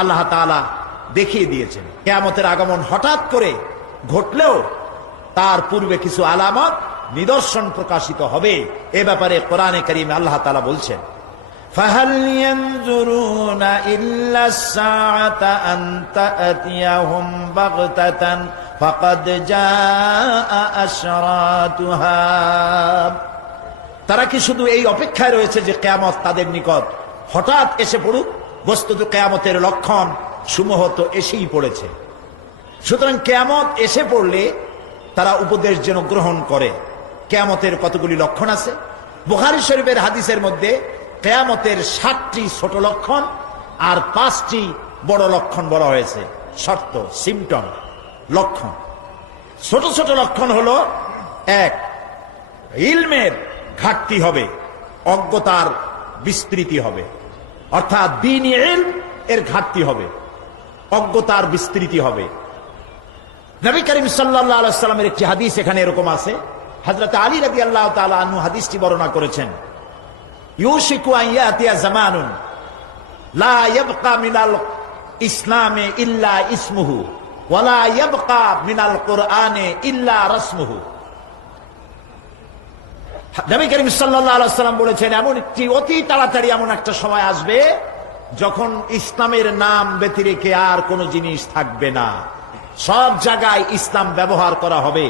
আল্লাহ তাআলা দেখিয়ে দিয়েছেন। কিয়ামতের আগমন হঠাৎ করে ঘটলেও তার পূর্বে কিছু আলামত নিদর্শন প্রকাশিত হবে। এ ব্যাপারে কোরআনে কারীমে আল্লাহ তাআলা বলছেন, ফাহাল ইয়ানজুরুনা ইল্লা আস-সাআতা আন তা'তিয়াহুম বাগতাতান ফাকাদ জাআ আশরাতুহা। তারা কি শুধু এই অপেক্ষায় রয়েছে যে কিয়ামত তাদের নিকট হঠাৎ এসে পড়ুক? বস্তুত কিয়ামতের লক্ষণ সমূহ তো এসেই পড়েছে। সুতরাং কিয়ামত এসে পড়লে তারা উপদেশ যেন গ্রহণ করে। কিয়ামতের কতগুলি লক্ষণ আছে। বুখারী শরীফের হাদিসের মধ্যে কিয়ামতের 7টি ছোট লক্ষণ আর 5টি বড় লক্ষণ বলা হয়েছে। শর্ত, সিমটম, লক্ষণ। ছোট ছোট লক্ষণ হলো, 1, ইলমের ঘাটতি হবে, অজ্ঞতার বিস্তৃতি হবে, অর্থাৎ দ্বীনি ইলম এর ঘাটতি হবে, অজ্ঞতার বিস্তৃতি হবে। নবী করিম সাল্লাল্লাহু আলাইহি ওয়াসাল্লামের একটি হাদিস এখানে এরকম আছে। হযরত আলী রাদিয়াল্লাহু তাআলা আনহু হাদিসটি বর্ণনা করেছেন, ইউশিকু আন ইয়াতিয়া জামানুন লা ইয়াবকা মিনাল ইসলামে ইল্লা ইসমুহু ওয়া লা ইয়াবকা মিনাল কুরআনে ইল্লা রাসমুহু। নবী করিম সাল্লাল্লাহু আলাইহি ওয়াসাল্লাম বলেছেন, এমন একটি অতি তাড়াতাড়ি এমন একটা সময় আসবে যখন ইসলামের নাম ব্যতিরেকে আর কোনো জিনিস থাকবে না। সব জায়গায় ইসলাম ব্যবহার করা হবে,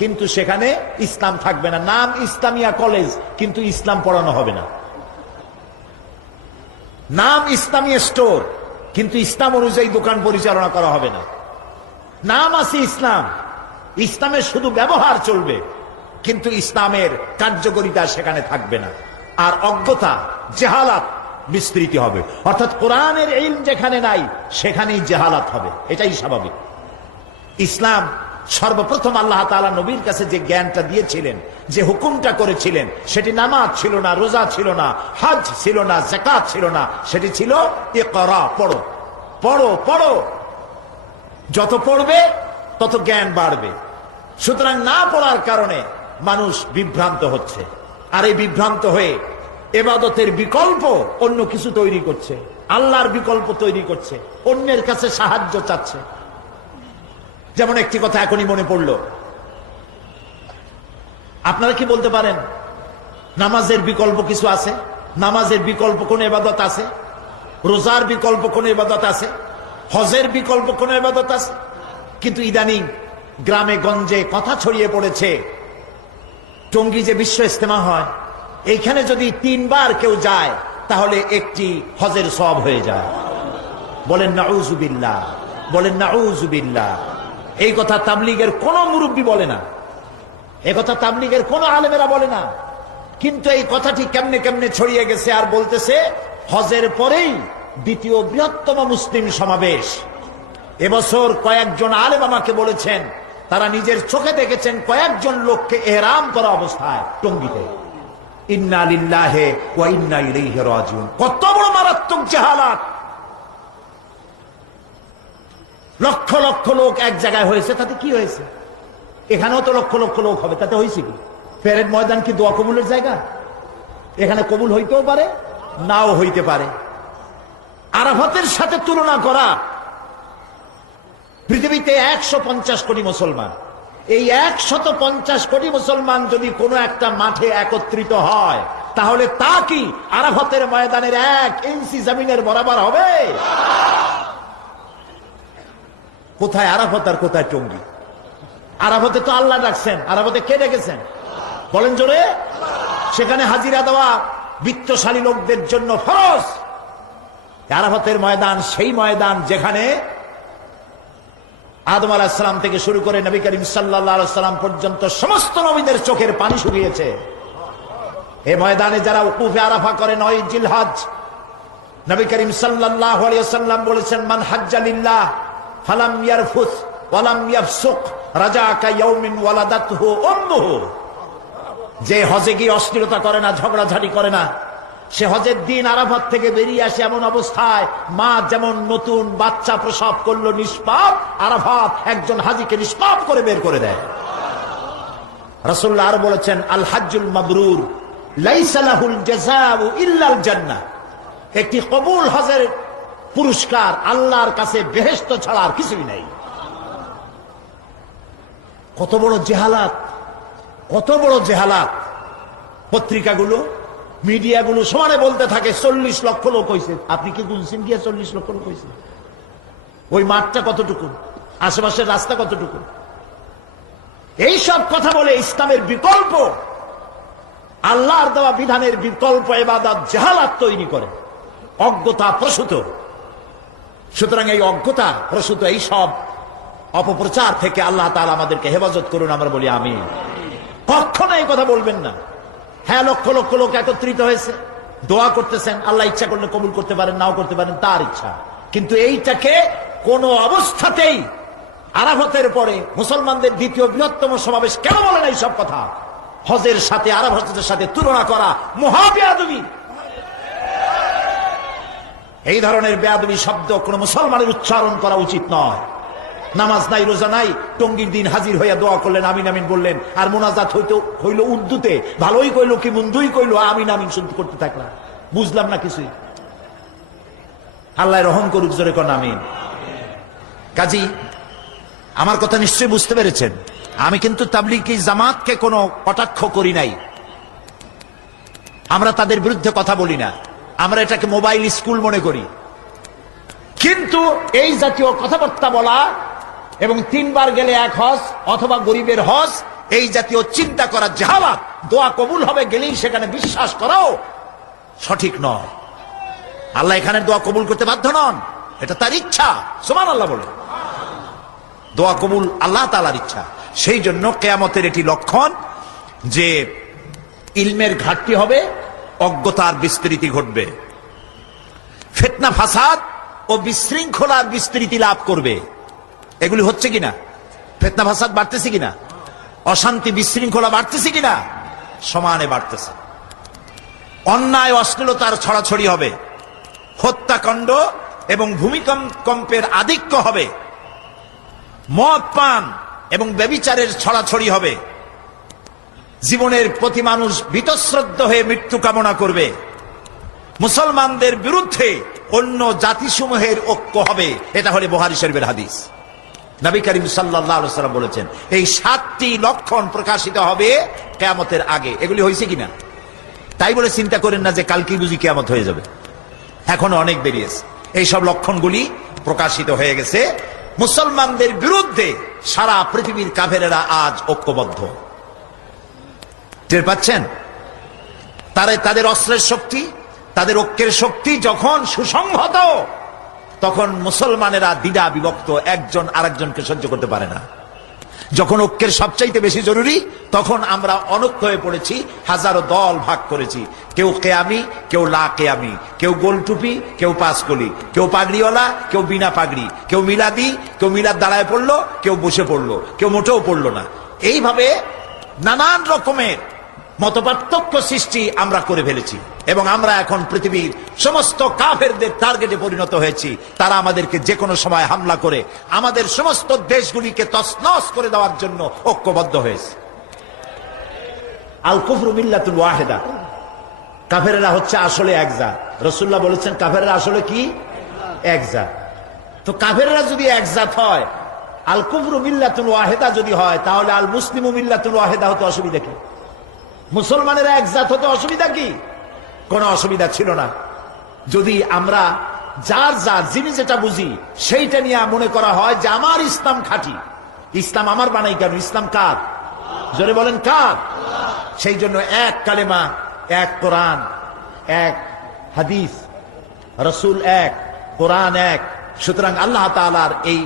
কিন্তু সেখানে ইসলাম থাকবে না। নাম ইসলামিয়া কলেজ, কিন্তু ইসলাম পড়ানো হবে না। নাম ইসলামী স্টোর, কিন্তু ইসলাম অনুযায়ী দোকান পরিচালনা করা হবে না। নাম আছে ইসলাম, ইসলামের শুধু ব্যবহার চলবে, কিন্তু ইসলামের কার্যকারিতা সেখানে থাকবে না। আর অজ্ঞতা, জেহালাত বিস্তৃতি হবে। অর্থাৎ কোরআনের ইলম যেখানে নাই সেখানেই জেহালাত হবে, এটাই স্বাভাবিক। ইসলাম সর্বপ্রথম আল্লাহ তাআলা নবীর কাছে যে জ্ঞানটা দিয়েছিলেন, যে হুকুমটা করেছিলেন, সেটি নামাজ ছিল না, রোজা ছিল না, হজ ছিল না, যাকাত ছিল না, সেটি ছিল ইকরা, পড়ো পড়ো পড়ো। যত পড়বে তত জ্ঞান বাড়বে। সুতরাং না পড়ার কারণে মানুষ বিভ্রান্ত হচ্ছে, আর এই বিভ্রান্ত হয়ে ইবাদতের বিকল্প অন্য কিছু তৈরি করছে, আল্লাহর বিকল্প তৈরি করছে, অন্যের কাছে সাহায্য চাচ্ছে। যেমন একটি কথা এখনই মনে পড়ল, আপনারা কি বলতে পারেন নামাজের বিকল্প কিছু আছে? নামাজের বিকল্প কোন ইবাদত আছে? রোজার বিকল্প কোন ইবাদত আছে? হজের বিকল্প কোন ইবাদত আছে? কিন্তু ইদানিং গ্রামে গঞ্জে কথা ছড়িয়ে পড়েছে, টঙ্গী যে বিশ্ব ইজতেমা হয়, এইখানে যদি 3 বার কেউ যায় তাহলে একটি হজের সওয়াব হয়ে যায়। বলেন নাউযুবিল্লাহ, বলেন নাউযুবিল্লাহ। এই কথা তাবলীগের কোন মুরব্বী বলে না, এই কথা তাবলীগের কোন আলেমেরা বলে না। কিন্তু এই কথাটি কেমনে কেমনে ছড়িয়ে গেছে, আর বলতেছে হজের পরেই দ্বিতীয় বৃহত্তম মুসলিম সমাবেশ। এবছর কয়েকজন আলেম আমাকে বলেছেন তারা নিজের চোখে দেখেছেন কয়েকজন লোককে ইহরাম করা অবস্থায় টঙ্গীতে। ইন্না লিল্লাহি ওয়া ইন্না ইলাইহি রাজিউন। কত বড় মারাত্মক জাহালাত! লক্ষ লক্ষ লোক এক জায়গায় হয়েছে, তাতে কি হয়েছে? এখানেও তো লক্ষ লক্ষ লোক হবে, তাতে হয়েছে কি? প্যারেড ময়দান কি দোয়া কবুলের জায়গা? এখানে কবুল হইতেও পারে, নাও হইতে পারে। আরাফাতের সাথে তুলনা করা, পৃথিবীতে 150 কোটি মুসলমান, এই 150 কোটি মুসলমান যদি কোনো একটা মাঠে একত্রিত হয়, তাহলে তা কি আরাফাতের ময়দানের 1 ইঞ্চি জমিনের বরাবর হবে? কোথায় আরাফাত আর কোথায় টঙ্গী? আরাফাতে তো আল্লাহ ডাকছেন, আরাফাতে কে ডেকেছেন বলেন জোরে? সেখানে হাজিরা দেওয়া বিত্তশালী লোকদের জন্য ফরজ। আরাফাতের ময়দান সেই ময়দান যেখানে আদম আলাইহিস সালাম থেকে শুরু করে নবী করিম সাল্লাল্লাহু আলাইহি সাল্লাম পর্যন্ত সমস্ত নবীদের চোখের পানি শুকিয়েছে। এই ময়দানে যারা উকুফে আরাফা করে 9 জিলহজ, নবী করিম সাল্লাল্লাহু আলাইহি সাল্লাম বলেছেন, মান হাজ্জা লিল্লাহ ফালাম ইয়ারফুস ওয়ালাম ইয়াফসুক রাজাকা ইয়াউমিন ওয়ালাদাতহু উম্মুহু। যে হজে গিয়ে অশ্লীলতা করে না, ঝগড়াঝাটি করে না, সে হজের দিন আরাফাত থেকে বেরিয়ে আসে এমন অবস্থায় মা যেমন নতুন বাচ্চা প্রসব করলো নিষ্পাপ, আরাফাত একজন হাজীকে নিষ্পাপ করে বের করে দেয়। রাসূলুল্লাহ আর বলেছেন, আল হাজ্জুল মাবরুর লাইসা লাহুল জাযাউ ইল্লাল জান্নাহ। একটি কবুল হজের পুরস্কার আল্লাহর কাছে বেহেশত ছাড়া আর কিছুই নাই। কত বড় জেহালাত, কত বড় জেহালাত। পত্রিকাগুলো, মিডিয়াগুলো সমানে বলতে থাকে 40 লক্ষ লোক হয়েছে। আপনি কি গুনছেন গিয়া 40 লক্ষ লোক হয়েছে? ওই মাঠটা কতটুকু, আশেপাশের রাস্তা কতটুকু? এই সব কথা বলে ইসলামের বিকল্প, আল্লাহর দেওয়া বিধানের বিকল্প ইবাদত জাহালাত তৈরি করে, অজ্ঞতা প্রসূত। সুতরাং এই অজ্ঞতা প্রসূত এই সব অপপ্রচার থেকে আল্লাহ তাআলা আমাদেরকে হেফাজত করুন, আমরা বলি আমিন। কখনো এই কথা বলবেন না। হ্যাঁ, লক্ষ লক্ষ লোক একত্রিত হয়েছে, দোয়া করতেছেন, আল্লাহ ইচ্ছা করলে কবুল করতে পারেন, নাও করতে পারেন, তার ইচ্ছা। কিন্তু এইটাকে কোন অবস্থাতেই আরাফাতের পরে মুসলমানদের দ্বিতীয় বৃহত্তম সমাবেশ কেন বলেন এই সব কথা? হজের সাথে আরাফাতের সাথে তুলনা করা মহা বেয়াদবি। এই ধরনের বেয়াদবি শব্দ কোন মুসলমানের উচ্চারণ করা উচিত নয়। নামাজ নাই, রোজা নাই, টঙ্গির দিন হাজির হইয়া দোয়া করলেন, আমিন আমিন বললেন, আর মোনাজাত হইল উর্দুতে, ভালোই কইলো কি মন্দই কইলো, আমিন আমিন শুনতে করতে থাকলাম, বুঝলাম না কিছুই। আল্লাহ রহম করুক, জোরে কোন আমিন। কাজী আমার কথা নিশ্চয়ই বুঝতে পেরেছেন। আমি কিন্তু তাবলীগী জামাতকে কোনো কটাক্ষ করি নাই, আমরা তাদের বিরুদ্ধে কথা বলি না, আমরা এটাকে মোবাইল স্কুল মনে করি। কিন্তু এই জাতীয় কথাবার্তা বলা এবং 3 বার গেলে 1 হজ অথবা গরিবের হজ, এই জাতীয় চিন্তা করা জাহালাত, দোয়া কবুল হবে গেলেই সেখানে বিশ্বাস করাও সঠিক নয়। আল্লাহ এখানে দোয়া কবুল করতে বাধ্য নন, এটা তার ইচ্ছা। সুবহানাল্লাহ বলে, দোয়া কবুল আল্লাহ তাআলার ইচ্ছা। সেই জন্য কিয়ামতের এটি লক্ষণ যে ইলমের ঘাটতি হবে, অজ্ঞতার বিস্তৃতি ঘটবে, ফিতনা ফাসাদ ও বিশৃঙ্খলার বিস্তৃতি লাভ করবে। এগুলি হচ্ছে কিনা? ফিতনা ফাসাদ বাড়তেছে কিনা? অশান্তি বিশৃঙ্খলা বাড়তেছে কিনা? সমানে বাড়তেছে। অন্যায় অশ্লীলতার ছড়াছড়ি হবে, হত্যাকাণ্ড এবং ভূমিকম্পের আধিক্য হবে, মদ পান এবং ব্যভিচারের ছড়াছড়ি হবে, জীবনের প্রতি মানুষ বীতশ্রদ্ধ হয়ে মৃত্যু কামনা করবে, মুসলমানদের বিরুদ্ধে অন্য জাতিসমূহের ঐক্য হবে। এটা হলো বুখারী শরীফের হাদিস। নবী করিম সাল্লাল্লাহু আলাইহি ওয়াসাল্লাম বলেছেন এই 7টি লক্ষণ প্রকাশিত হবে কিয়ামতের আগে। এগুলি হয়েছে কিনা? তাই বলে চিন্তা করেন না যে কালকেই বুঝি কিয়ামত হয়ে যাবে, এখনো অনেক বেরিয়েছে। এই সব লক্ষণগুলি প্রকাশিত হয়ে গেছে। মুসলমানদের বিরুদ্ধে সারা পৃথিবীর কাফেরেরা আজ ঐক্যবদ্ধ। টের পাচ্ছেন? তাদের অস্ত্রের শক্তি, তাদের ঐক্যের শক্তি যখন সুসংহত, তখন মুসলমানেরা দ্বিধা বিভক্ত, একজন আরেকজনকে সহ্য করতে পারে না। যখন ঐক্যের সবচাইতে বেশি জরুরি, তখন আমরা অনৈক্য হয়ে পড়েছি, হাজারো দল ভাগ করেছি। কেউ কেয়ামি, কেউ লা কেয়ামি, কেউ গোল টুপি, কেউ পাঁচকলি, কেউ পাগড়িওয়ালা, কেউ বিনা পাগড়ি, কেউ মিলাদি, কেউ মিলাদ দাঁড়ায় পড়লো, কেউ বসে পড়লো, কেউ মোটেও পড়লো না। এইভাবে নানান রকমের মতপার্থক্য সৃষ্টি আমরা করে ফেলেছি এবং আমরা এখন পৃথিবীর সমস্ত কাফেরদের টার্গেটে পরিণত হয়েছি। তারা আমাদেরকে যে কোনো সময় হামলা করে আমাদের সমস্ত দেশগুলিকে তছনছ করে দেওয়ার জন্য ঐক্যবদ্ধ হয়েছে। আল কুফরু মিল্লাতুল ওয়াহিদা, কাফেররা হচ্ছে আসলে এক জাত। রাসূলুল্লাহ বলেছেন কাফেররা আসলে কি? এক জাত। তো কাফেররা যদি এক জাত হয়, আল কুফরু মিল্লাতুল ওয়াহিদা যদি হয়, তাহলে আল মুসলিমু মিল্লাতুল ওয়াহিদা হতে অসুবিধা কি? মুসলমানেরা এক জাত হতে অসুবিধা কি? কোনো অসুবিধা ছিল না। যদি আমরা যার যিনি যেটা বুঝি সেইটা নিয়ে মনে করা হয় যে আমার ইসলাম খাঁটি, ইসলাম আমার বানাই কেন, ইসলাম কার? জোরে বলেন কার? সেই জন্য এক কালেমা, এক কোরআন, এক হাদিস, রাসূল এক, কোরআন এক। সুতরাং আল্লাহ তাআলার এই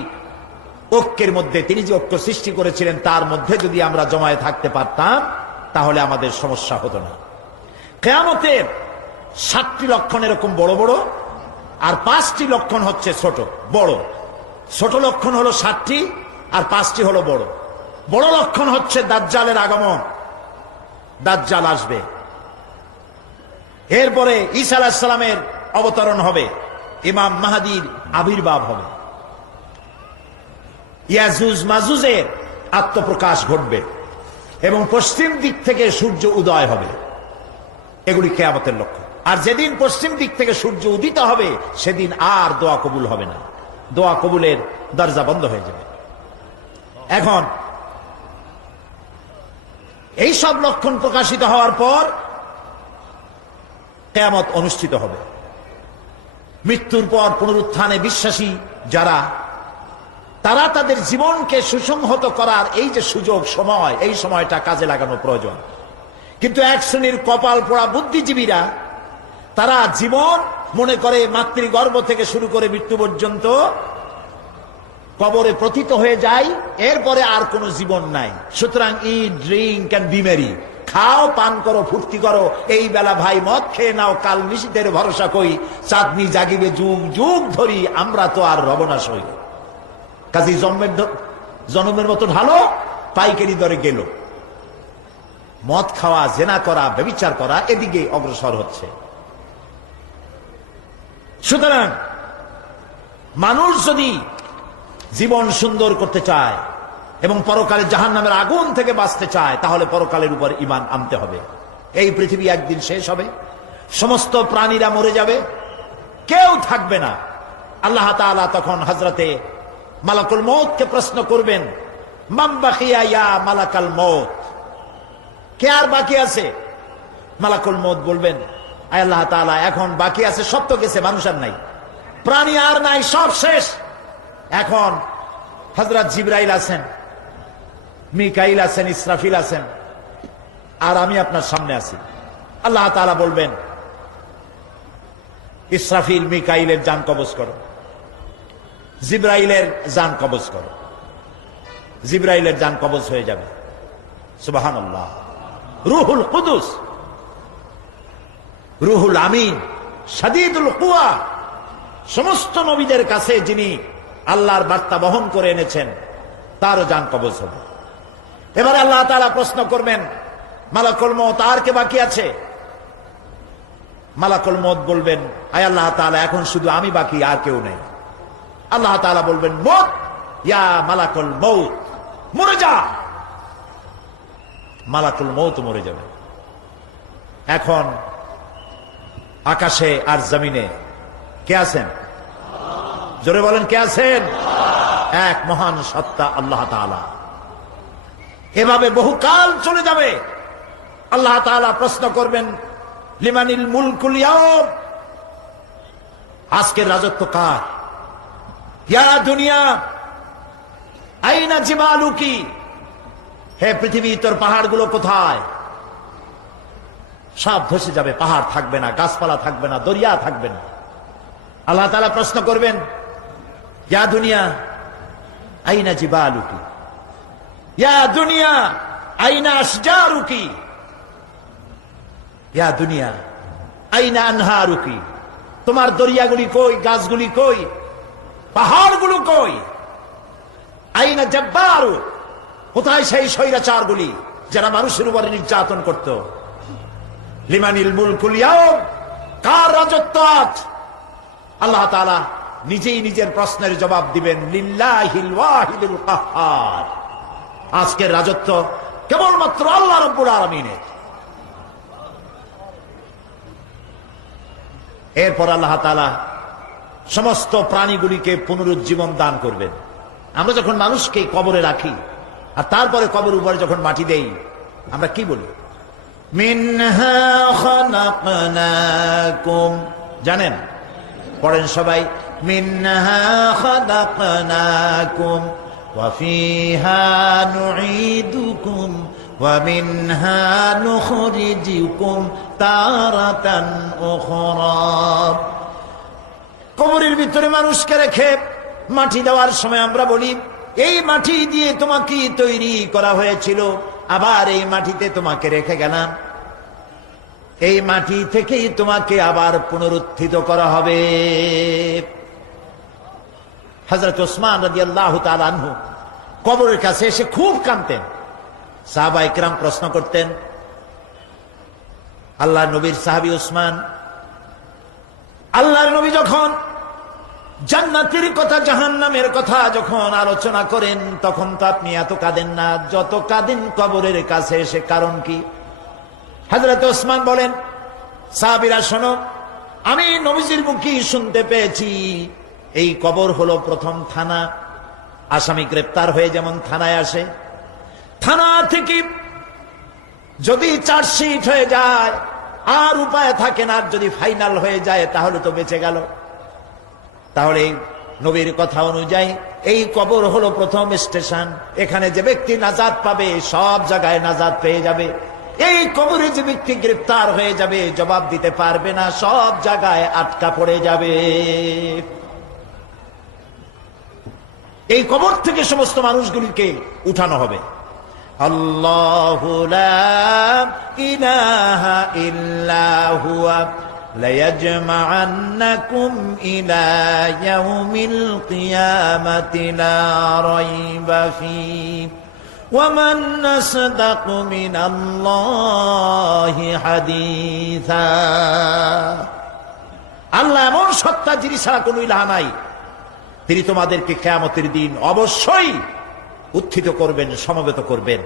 ঐক্যের মধ্যে তিনি যে ঐক্য সৃষ্টি করেছিলেন তার মধ্যে যদি আমরা জমায়ে থাকতে পারতাম, তাহলে আমাদের সমস্যা হতো না। কিয়ামতের 7টি লক্ষণ এরকম বড় বড়, আর 5টি লক্ষণ হচ্ছে ছোট বড়। ছোট লক্ষণ হলো 7টি, আর 5টি হলো বড়। বড় লক্ষণ হচ্ছে দাজ্জালের আগমন, দাজ্জাল আসবে। এরপরে ঈসা আলাইহিস সালামের অবতরণ হবে, ইমাম মাহদীর আবির্ভাব হবে, ইয়াজুজ মাজুজের আত্মপ্রকাশ ঘটবে এবং পশ্চিম দিক থেকে সূর্য উদয় হবে। এগুলি কিয়ামতের লক্ষণ। আর যেদিন পশ্চিম দিক থেকে সূর্য উদিত হবে সেদিন আর দোয়া কবুল হবে না, দোয়া কবুলের দরজা বন্ধ হয়ে যাবে। এখন এই সব লক্ষণ প্রকাশিত হওয়ার পর কিয়ামত অনুষ্ঠিত হবে। মৃত্যুর পর পুনরুত্থানে বিশ্বাসী যারা, তারা তাদের জীবনকে সুসংহত করার এই যে সুযোগ সময়, এই সময়টা কাজে লাগানো প্রয়োজন। কিন্তু এক শ্রেণীর কপাল পোড়া বুদ্ধিজীবীরা তারা জীবন মনে করে মাতৃগর্ভ থেকে শুরু করে মৃত্যু পর্যন্ত কবরে প্রথিত হয়ে যায়, এরপরে আর কোনো জীবন নাই। সুতরাং ইট, ড্রিঙ্ক এন্ড বি মেরি, খাও, পান করো, ফুর্তি করো, এই বেলা ভাই মদ খেয়ে নাও, কাল নিশীথের ভরসা কই, চাঁদনি জাগিবে যুগ যুগ ধরি, আমরা তো আর রব না সই। কাজী জন্মের মতো ঢালো, পাইকারি দরে গেল। মদ খাওয়া, জেনা করা, ব্যভিচার করা, এদিকে অগ্রসর হচ্ছে। সুতরাং মানুষ যদি জীবন সুন্দর করতে চায় এবং পরকালে জাহান্নামের আগুন থেকে বাঁচতে চায়, তাহলে পরকালের উপর ঈমান আনতে হবে। এই পৃথিবী একদিন শেষ হবে, সমস্ত প্রাণীরা মরে যাবে, কেউ থাকবে না। আল্লাহ তাআলা তখন হযরতে মালাকুল মউতকে প্রশ্ন করবেন, মান বাকিয়া ইয়া মালাকাল মউত, কে আর বাকি আছে? মালাকুল মউত বলবেন, আয় আল্লাহ তাআলা, এখন বাকি আছে সব তো গেছে, মানুষ আর নাই, প্রাণী আর নাই, সব শেষ। এখন হযরত জিবরাইল আছেন, মিকাইল আছেন, ইসরাফিল আছেন, আর আমি আপনার সামনে আছি। আল্লাহ তাআলা বলবেন, ইসরাফিল মিকাইলের জান কবজ করো, জিবরাইলের জান কবজ করো। জিবরাইলের জান কবজ হয়ে যাবে। সুবহানাল্লাহ। রূহুল কুদুস, রূহুল আমিন, শাদীদুল কুওয়া, সমস্ত নবীদের কাছে যিনি আল্লাহর বার্তা বহন করে এনেছেন, তারও জান কবজ হবে। এবারে আল্লাহ তাআলা প্রশ্ন করবেন, মালাকুল মউত, আর কে বাকি আছে? মালাকুল মউত বলবেন, আয় আল্লাহ তাআলা, এখন শুধু আমি বাকি, আর কেউ নেই। আল্লাহ তাআলা বলবেন, মউত ইয়া মালাকুল মউত, মরে যা। মালাকুল মউত মরে যাবে। এখন আকাশে আর জমিনে কে আছেন? জোরে বলেন, কে আছেন? এক মহান সত্তা আল্লাহ তাআলা। এভাবে বহুকাল চলে যাবে। আল্লাহ তাআলা প্রশ্ন করবেন, লিমানিল মুলকুল ইয়াউম, আজকের রাজত্ব কার? ইয়া দুনিয়া আইনা জিবালুকি, হে পৃথিবী, তোর পাহাড়গুলো কোথায়? সব ধসে যাবে, পাহাড় থাকবে না, গাছপালা থাকবে না, দরিয়া থাকবে না। আল্লাহ তাআলা প্রশ্ন করবেন, ইয়া দুনিয়া আইনা জিবালুকি, ইয়া দুনিয়া আইনা আশজারুকি, ইয়া দুনিয়া আইনা আনহারুকি, তোমার দরিয়াগুলি কই, গাছগুলি কই, পাহাড়গুলো কই? আইনা জাব্বারু, কোথায় সেই স্বৈরাচারগুলি যারা মানুষের উপরে নির্যাতন করত? লিমানিল মুলকুল ইয়াউম, কার রাজত্ব আজ? আল্লাহ তাআলা নিজেই নিজের প্রশ্নের জবাব দিবেন, লিল্লাহিল ওয়াহিদুল কাহ্হার, আজকের রাজত্ব কেবলমাত্র আল্লাহ রাব্বুল আলামিনের। এরপর আল্লাহ তাআলা সমস্ত প্রাণীগুলিকে পুনরুজ্জীবন দান করবেন। আমরা যখন মানুষকে কবরে রাখি আর তারপরে কবর উপরে যখন মাটি দেই, আমরা কি বলি? মিনহা খালাকনাকুম, জানেন? পড়েন সবাই, মিনহা খালাকনাকুম ওয়া ফিহা নুঈদুকুম ওয়া মিনহা নুখরিজুকুম তারাতান উখরা। কবরের ভিতরে মানুষকে রেখে মাটি দেওয়ার সময় আমরা বলি, এই মাটি দিয়ে তোমাকে তৈরি করা হয়েছিল, আবার এই মাটিতে তোমাকে রেখে গেলাম, এই মাটি থেকেই তোমাকে আবার পুনরুত্থিত করা হবে। হযরত ওসমান রাদিয়াল্লাহু তাআলা আনহু কবরের কাছে এসে খুব কাঁদতেন। সাহাবায়ে কেরাম প্রশ্ন করতেন, আল্লাহর নবীর সাহাবী ওসমান, আল্লাহর নবী যখন জান্নাতের কথা, জাহান্নামের কথা যখন আলোচনা করেন, তখন তো আপনি এত কাঁদেন না যত কাঁদেন কবরের কাছে এসে, কারণ কি? হযরত ওসমান বলেন, সাহাবীরা শোনো, আমি নবীজির মুখে শুনতে পেয়েছি এই কবর হলো প্রথম থানা। আসামি গ্রেপ্তার হয়ে যেমন থানায় আসে, থানা থেকে যদি চার্জশিট হয়ে যায় আর উপায় থাকে না, আর যদি ফাইনাল হয়ে যায় তাহলে তো বেঁচে গেল। তাহলে নবীর কথা অনুযায়ী এই কবর হলো প্রথম স্টেশন। এখানে যে ব্যক্তি নাজাত পাবে সব জায়গায় নাজাত পেয়ে যাবে। এই কবরে যে ব্যক্তি গ্রেফতার হয়ে যাবে, জবাব দিতে পারবে না, সব জায়গায় আটকা পড়ে যাবে। এই কবর থেকে সমস্ত মানুষগুলিকে উঠানো হবে। আল্লাহু লা ইলাহা ইল্লা হুয়া লায়াজমাআন্নাকুম ইলা ইয়াউমিল কিয়ামাতি লা রাইবা ফীহি ওয়া মান আসদাকু মিনাল্লাহি হাদীসা। আল্লাহ এমন সত্তা যিনি ছাড়া কোনো ইলাহ নাই, তিনি তোমাদেরকে কিয়ামতের দিন অবশ্যই উত্থিত করবেন, সমবেত করবেন।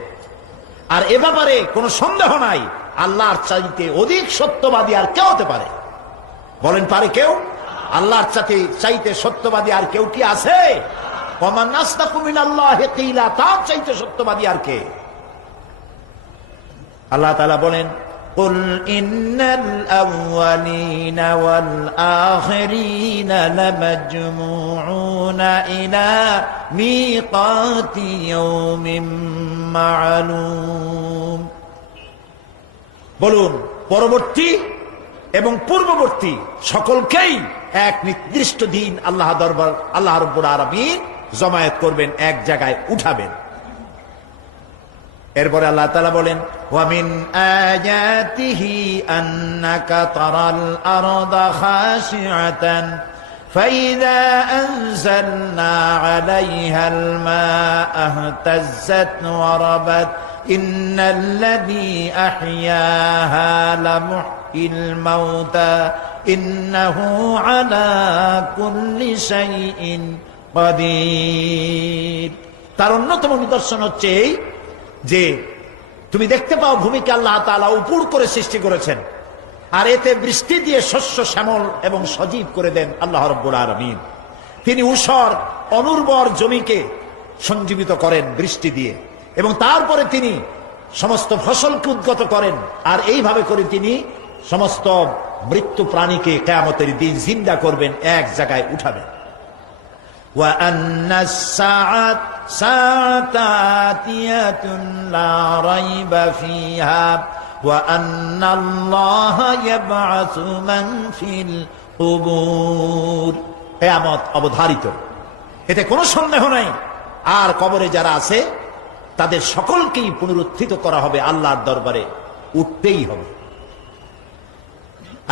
আর এ ব্যাপারে কোনো সন্দেহ নাই, আল্লাহর চাইতে অধিক সত্যবাদী আর কেউ হতে পারে? বলেন, পারে কেউ? আল্লাহর চাইতে সত্যবাদী আর কেউ কি আছে? ওয়ামান আসদাকু মিনাল্লাহি কিলা, তার চাইতে সত্যবাদী আর কে? আল্লাহ তাআলা বলেন, কুল ইন্নাল আউয়ালিনা ওয়াল আখিরিনা লামাজমুউনা ইলা মিকাতি ইয়াউমিন মা'লুম। বলুন, পরবর্তী এবং পূর্ববর্তী সকলকেই এক নির্দিষ্ট দিন আল্লাহ দরবার, আল্লাহ রাব্বুল আলামিন জমায়েত করবেন, এক জায়গায় উঠাবেন। এরপরে আল্লাহ তাআলা বলেন, ওয়া মিন আয়াতিহি আন্নাকা তারাল আরদা খাশিআতান ফাইযা আনজালনা আলাইহাল মাআ ইহতাজ্জাত ওয়া রাবাত ইন্নাল্লাযী আহইয়াহা লামুহয়িল মাউতা ইন্নাহু আলা কুল্লি শাইইন কাদির। তার অন্যতম নিদর্শন হচ্ছে এই যে তুমি দেখতে পাও ভূমিকে আল্লাহ তাআলা উপর করে সৃষ্টি করেছেন, আর এতে বৃষ্টি দিয়ে শস্য শ্যামল এবং সজীব করে দেন আল্লাহ রাব্বুল আলামিন। তিনি ঊষর অনুর্বর জমিকে সঞ্জীবিত করেন বৃষ্টি দিয়ে, এবং তারপরে তিনি সমস্ত ফসলকে উদ্গত করেন, আর এইভাবে করে তিনি সমস্ত মৃত্যু প্রাণীকে কিয়ামতের দিন জিন্দা করবেন, এক জায়গায় উঠাবেন। ওয়া আন্নাস সাআতা আতিয়াতুন লা রাইবা ফিহা ওয়া আন্নাল্লাহা ইয়াবআসু মান ফিল কুবুর। কিয়ামত অবধারিত, এতে কোনো সন্দেহ নাই। আর কবরে যারা আছে তাদের সকলকেই পুনরুত্থিত করা হবে, আল্লাহর দরবারে উঠতেই হবে।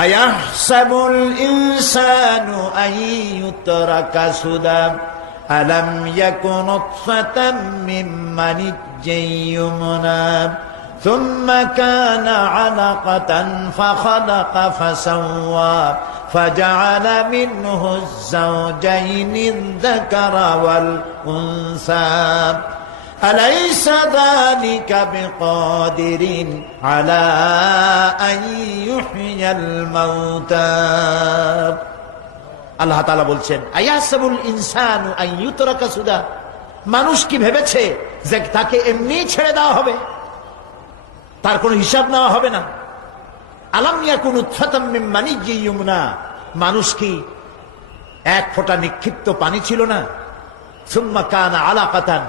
আয়াহসাবুল ইনসানু আইয়ুতরাকা সুদা আলাম ইয়াকুন নুতফাতাম মিন মানিজ্জিন ইউমনা সুম্মা কানা আলাকাতান ফাখালাকা ফাসাওয়া ফাজআলা মিনহু আয-যাওজাইনি আয-যাকারা ওয়াল উনসা আলাইসা যালিকা বিকাদিরিন আলা আন ইউহইয়াল মাউতা। আল্লাহ তাআলা বলছেন, আয়াসাবুল ইনসানু আন ইউতরাকা সুদা, মানুষ কি ভেবেছে যে তাকে এমনি ছেড়ে দেওয়া হবে, তার কোনো হিসাব নেওয়া হবে না? আলাম ইয়াকুন নুতফাতাম মিন মানিজ্জিন ইউমনা, মানুষ কি এক ফোঁটা নিক্ষিপ্ত পানি ছিল না? সুম্মা কানা আলাকাতান,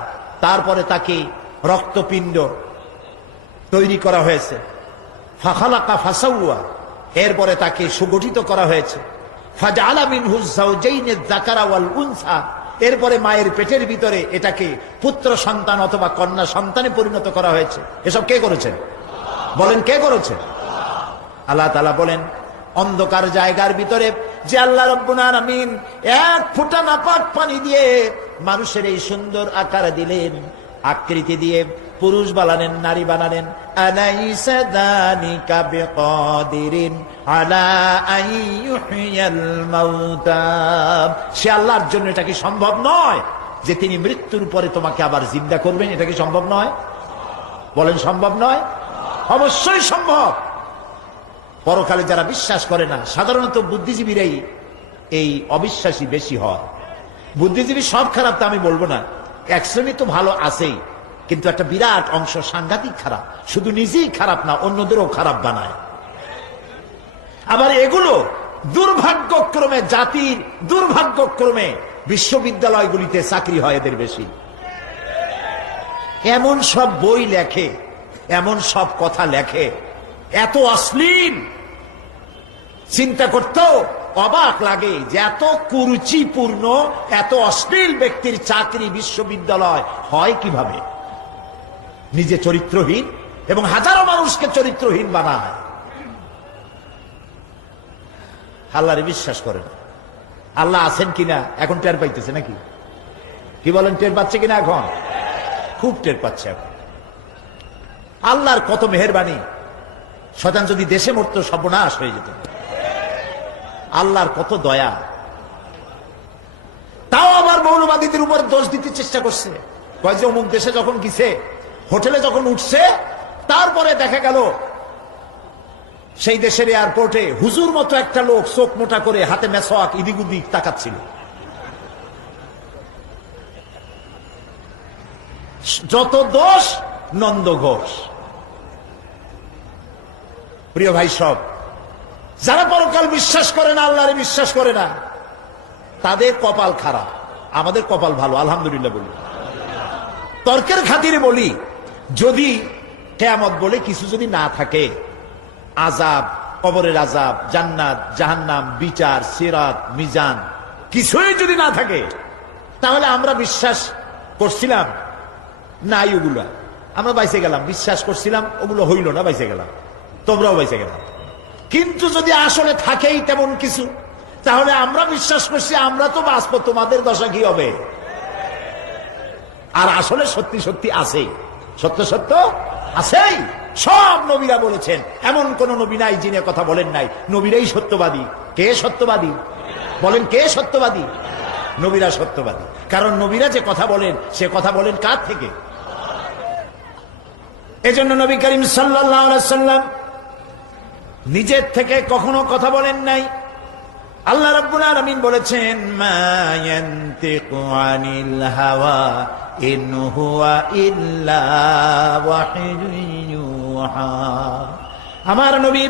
তারপরে তাকে রক্তপিণ্ড তৈরি করা হয়েছে। ফাখালাকা ফাসাওয়া, এরপরে তাকে সুগঠিত করা হয়েছে। ফাজআলা মিনহু আয-যাওজাইনি আয-যাকারা ওয়াল উনসা, এরপরে মায়ের পেটের ভিতরে এটাকে পুত্র সন্তান অথবা কন্যা সন্তানে পরিণত করা হয়েছে। এসব কে করেছেন? বলেন, কে করেছেন? আল্লাহ তাআলা বলেন, অন্ধকার জায়গার ভিতরে যে আল্লাহ রাব্বুল আলামিন এক ফোঁটা নাপাক পানি দিয়ে মানুষের এই সুন্দর আকার দিলেন, আকৃতি দিয়ে পুরুষ বানালেন, নারী বানালেন। আলাইসা যালিকা বিকাদিরিন আলা আন ইউহইয়াল মাউতা, সে আল্লাহর জন্য এটা কি সম্ভব নয় যে তিনি মৃত্যুর পরে তোমাকে আবার জিন্দা করবেন? এটা কি সম্ভব নয়? বলেন, সম্ভব নয়? অবশ্যই সম্ভব। পরকালে যারা বিশ্বাস করে না, সাধারণত বুদ্ধিজীবীরাই এই অবিশ্বাসী বেশি হয়। বুদ্ধিজীবী সব খারাপ তা আমি বলবো না, এক শ্রেণী তো ভালো আছেই, কিন্তু একটা বিরাট অংশ সাংঘাতিক খারাপ। শুধু নিজেই খারাপ না, অন্যদেরও খারাপ বানায়। আবার এগুলো দুর্ভাগ্যক্রমে, জাতির দুর্ভাগ্যক্রমে বিশ্ববিদ্যালয়গুলিতে চাকরি হয় এদের বেশি। এমন সব বই লেখে, এমন সব কথা লেখে, এত অশ্লীল, চিন্তা করতেও অবাক লাগে যে এত কুরুচিপূর্ণ, এত অশ্লীল ব্যক্তির চাকরি বিশ্ববিদ্যালয় হয় কিভাবে। নিজে চরিত্রহীন এবং হাজারো মানুষকে চরিত্রহীন বানায়। আল্লাহরে বিশ্বাস করে না। আল্লাহ আছেন কিনা এখন টের পাইতেছে নাকি? কি বলেন, টের পাচ্ছে কিনা? এখন খুব টের পাচ্ছে। এখন আল্লাহর কত মেহেরবানি। শয়তান যদি দেশে মরতো সর্বনাশ হয়ে যেত। আল্লাহর কত দয়া। তাও আবার মৌলবাদীদের উপর দোষ দিতে চেষ্টা করছে। কয় যে অমুক দেশে যখন গেছে, হোটেলে যখন উঠছে, তারপরে দেখা গেল সেই দেশের এয়ারপোর্টে হুজুর মতো একটা লোক চোখ মোটা করে হাতে মেসওয়াক ইদিক উদিক তাকাচ্ছিল। যত দোষ নন্দ ঘোষ। প্রিয় ভাই, সব যারা পরকাল বিশ্বাস করে না, আল্লাহরে বিশ্বাস করে না, তাদের কপাল খারাপ। আমাদের কপাল ভালো, আলহামদুলিল্লাহ বলি। তর্কের খাতিরে বলি, যদি কিয়ামত বলে কিছু যদি না থাকে, আযাব, কবরের আযাব, জান্নাত, জাহান্নাম, বিচার, সিরাত, মিজান কিছুই যদি না থাকে, তাহলে আমরা বিশ্বাস করছিলাম নাই ওগুলা, আমরা বাইসে গেলাম। বিশ্বাস করছিলাম, ওগুলো হইল না, বাইসে গেলাম, তোমরাও বাইসে গেলাম। কিন্তু যদি আসলে থাকেই তেমন কিছু, তাহলে আমরা বিশ্বাস করছি আমরা তো বাঁচবো, তোমাদের দশা কি হবে? আর আসলে সত্যি সত্যি আছেই, সত্য সত্য আছেই। সব নবীরা বলেছেন, এমন কোন নবী নাই যিনি কথা বলেন নাই। নবীরাই সত্যবাদী। কে সত্যবাদী? বলেন, কে সত্যবাদী? নবীরা সত্যবাদী। কারণ নবীরা যে কথা বলেন, সে কথা বলেন কার থেকে? এজন্য নবী করিম সাল্লাল্লাহু আলাইহি সাল্লাম নিজের থেকে কখনো কথা বলেন নাই। আল্লাহ রাব্বুল আলামিন বলেছেন, মা ইয়ানতিকু আনিল হাওয়া ইন হুয়া ইল্লা ওয়াহিয়ুন ইউহা। আমার নবী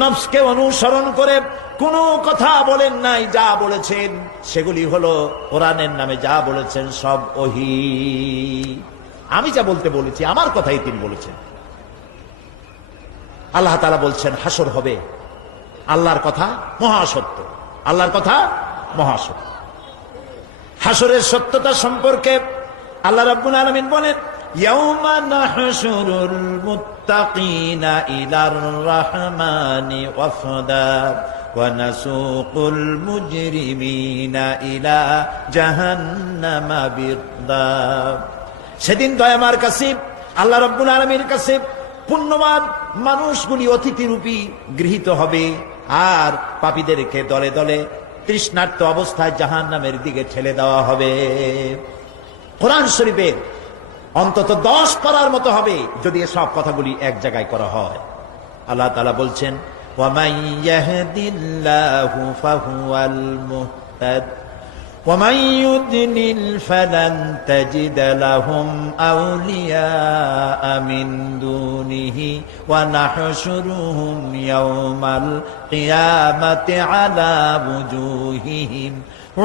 নফসকে অনুসরণ করে কোনো কথা বলেন নাই। যা বলেছেন সেগুলি হলো কোরআনের নামে যা বলেছেন সব ওহী। আমি যা বলতে বলেছি আমার কথাই তিনি বলেছেন। আল্লাহ তাআলা বলছেন হাসর হবে। আল্লাহর কথা মহাসত্য, আল্লাহর কথা মহাসত্য। হাসরের সত্যতা সম্পর্কে আল্লাহ রাব্বুল আলামিন বলেন, ইয়াউমা নাহশুরুল মুত্তাকিনা ইলার রাহমানি ওয়াফদা ওয়া নাসুকুল মুজরিমিনা ইলা জাহান্নামা বিরদা। সেদিন দয়াময় কাছে, আল্লাহ রাব্বুল আলামিনের কাছে পুণ্যবান মানুষগুলি অতিথিরূপী গৃহীত হবে, আর পাপীদেরকে দলে দলে তৃষ্ণার্ত অবস্থায় জাহান্নামের দিকে ঠেলে দেওয়া হবে। কোরআন শরীফের অন্তত 10 পারার মতো হবে যদি এসব কথাগুলি এক জায়গায় করা হয়। আল্লাহ তাআলা বলছেন, ওয়া মান ইয়াহদিল্লাহু ফাহুয়াল মুহতাদ ওয়া মান ইউদ্লিল ফালান তাজিদ লাহুম আউলিয়া মিন দুনিহি ওয়া নাহশুরুহুম ইয়াওমাল কিয়ামাতি আলা ওয়ুজুহিহিম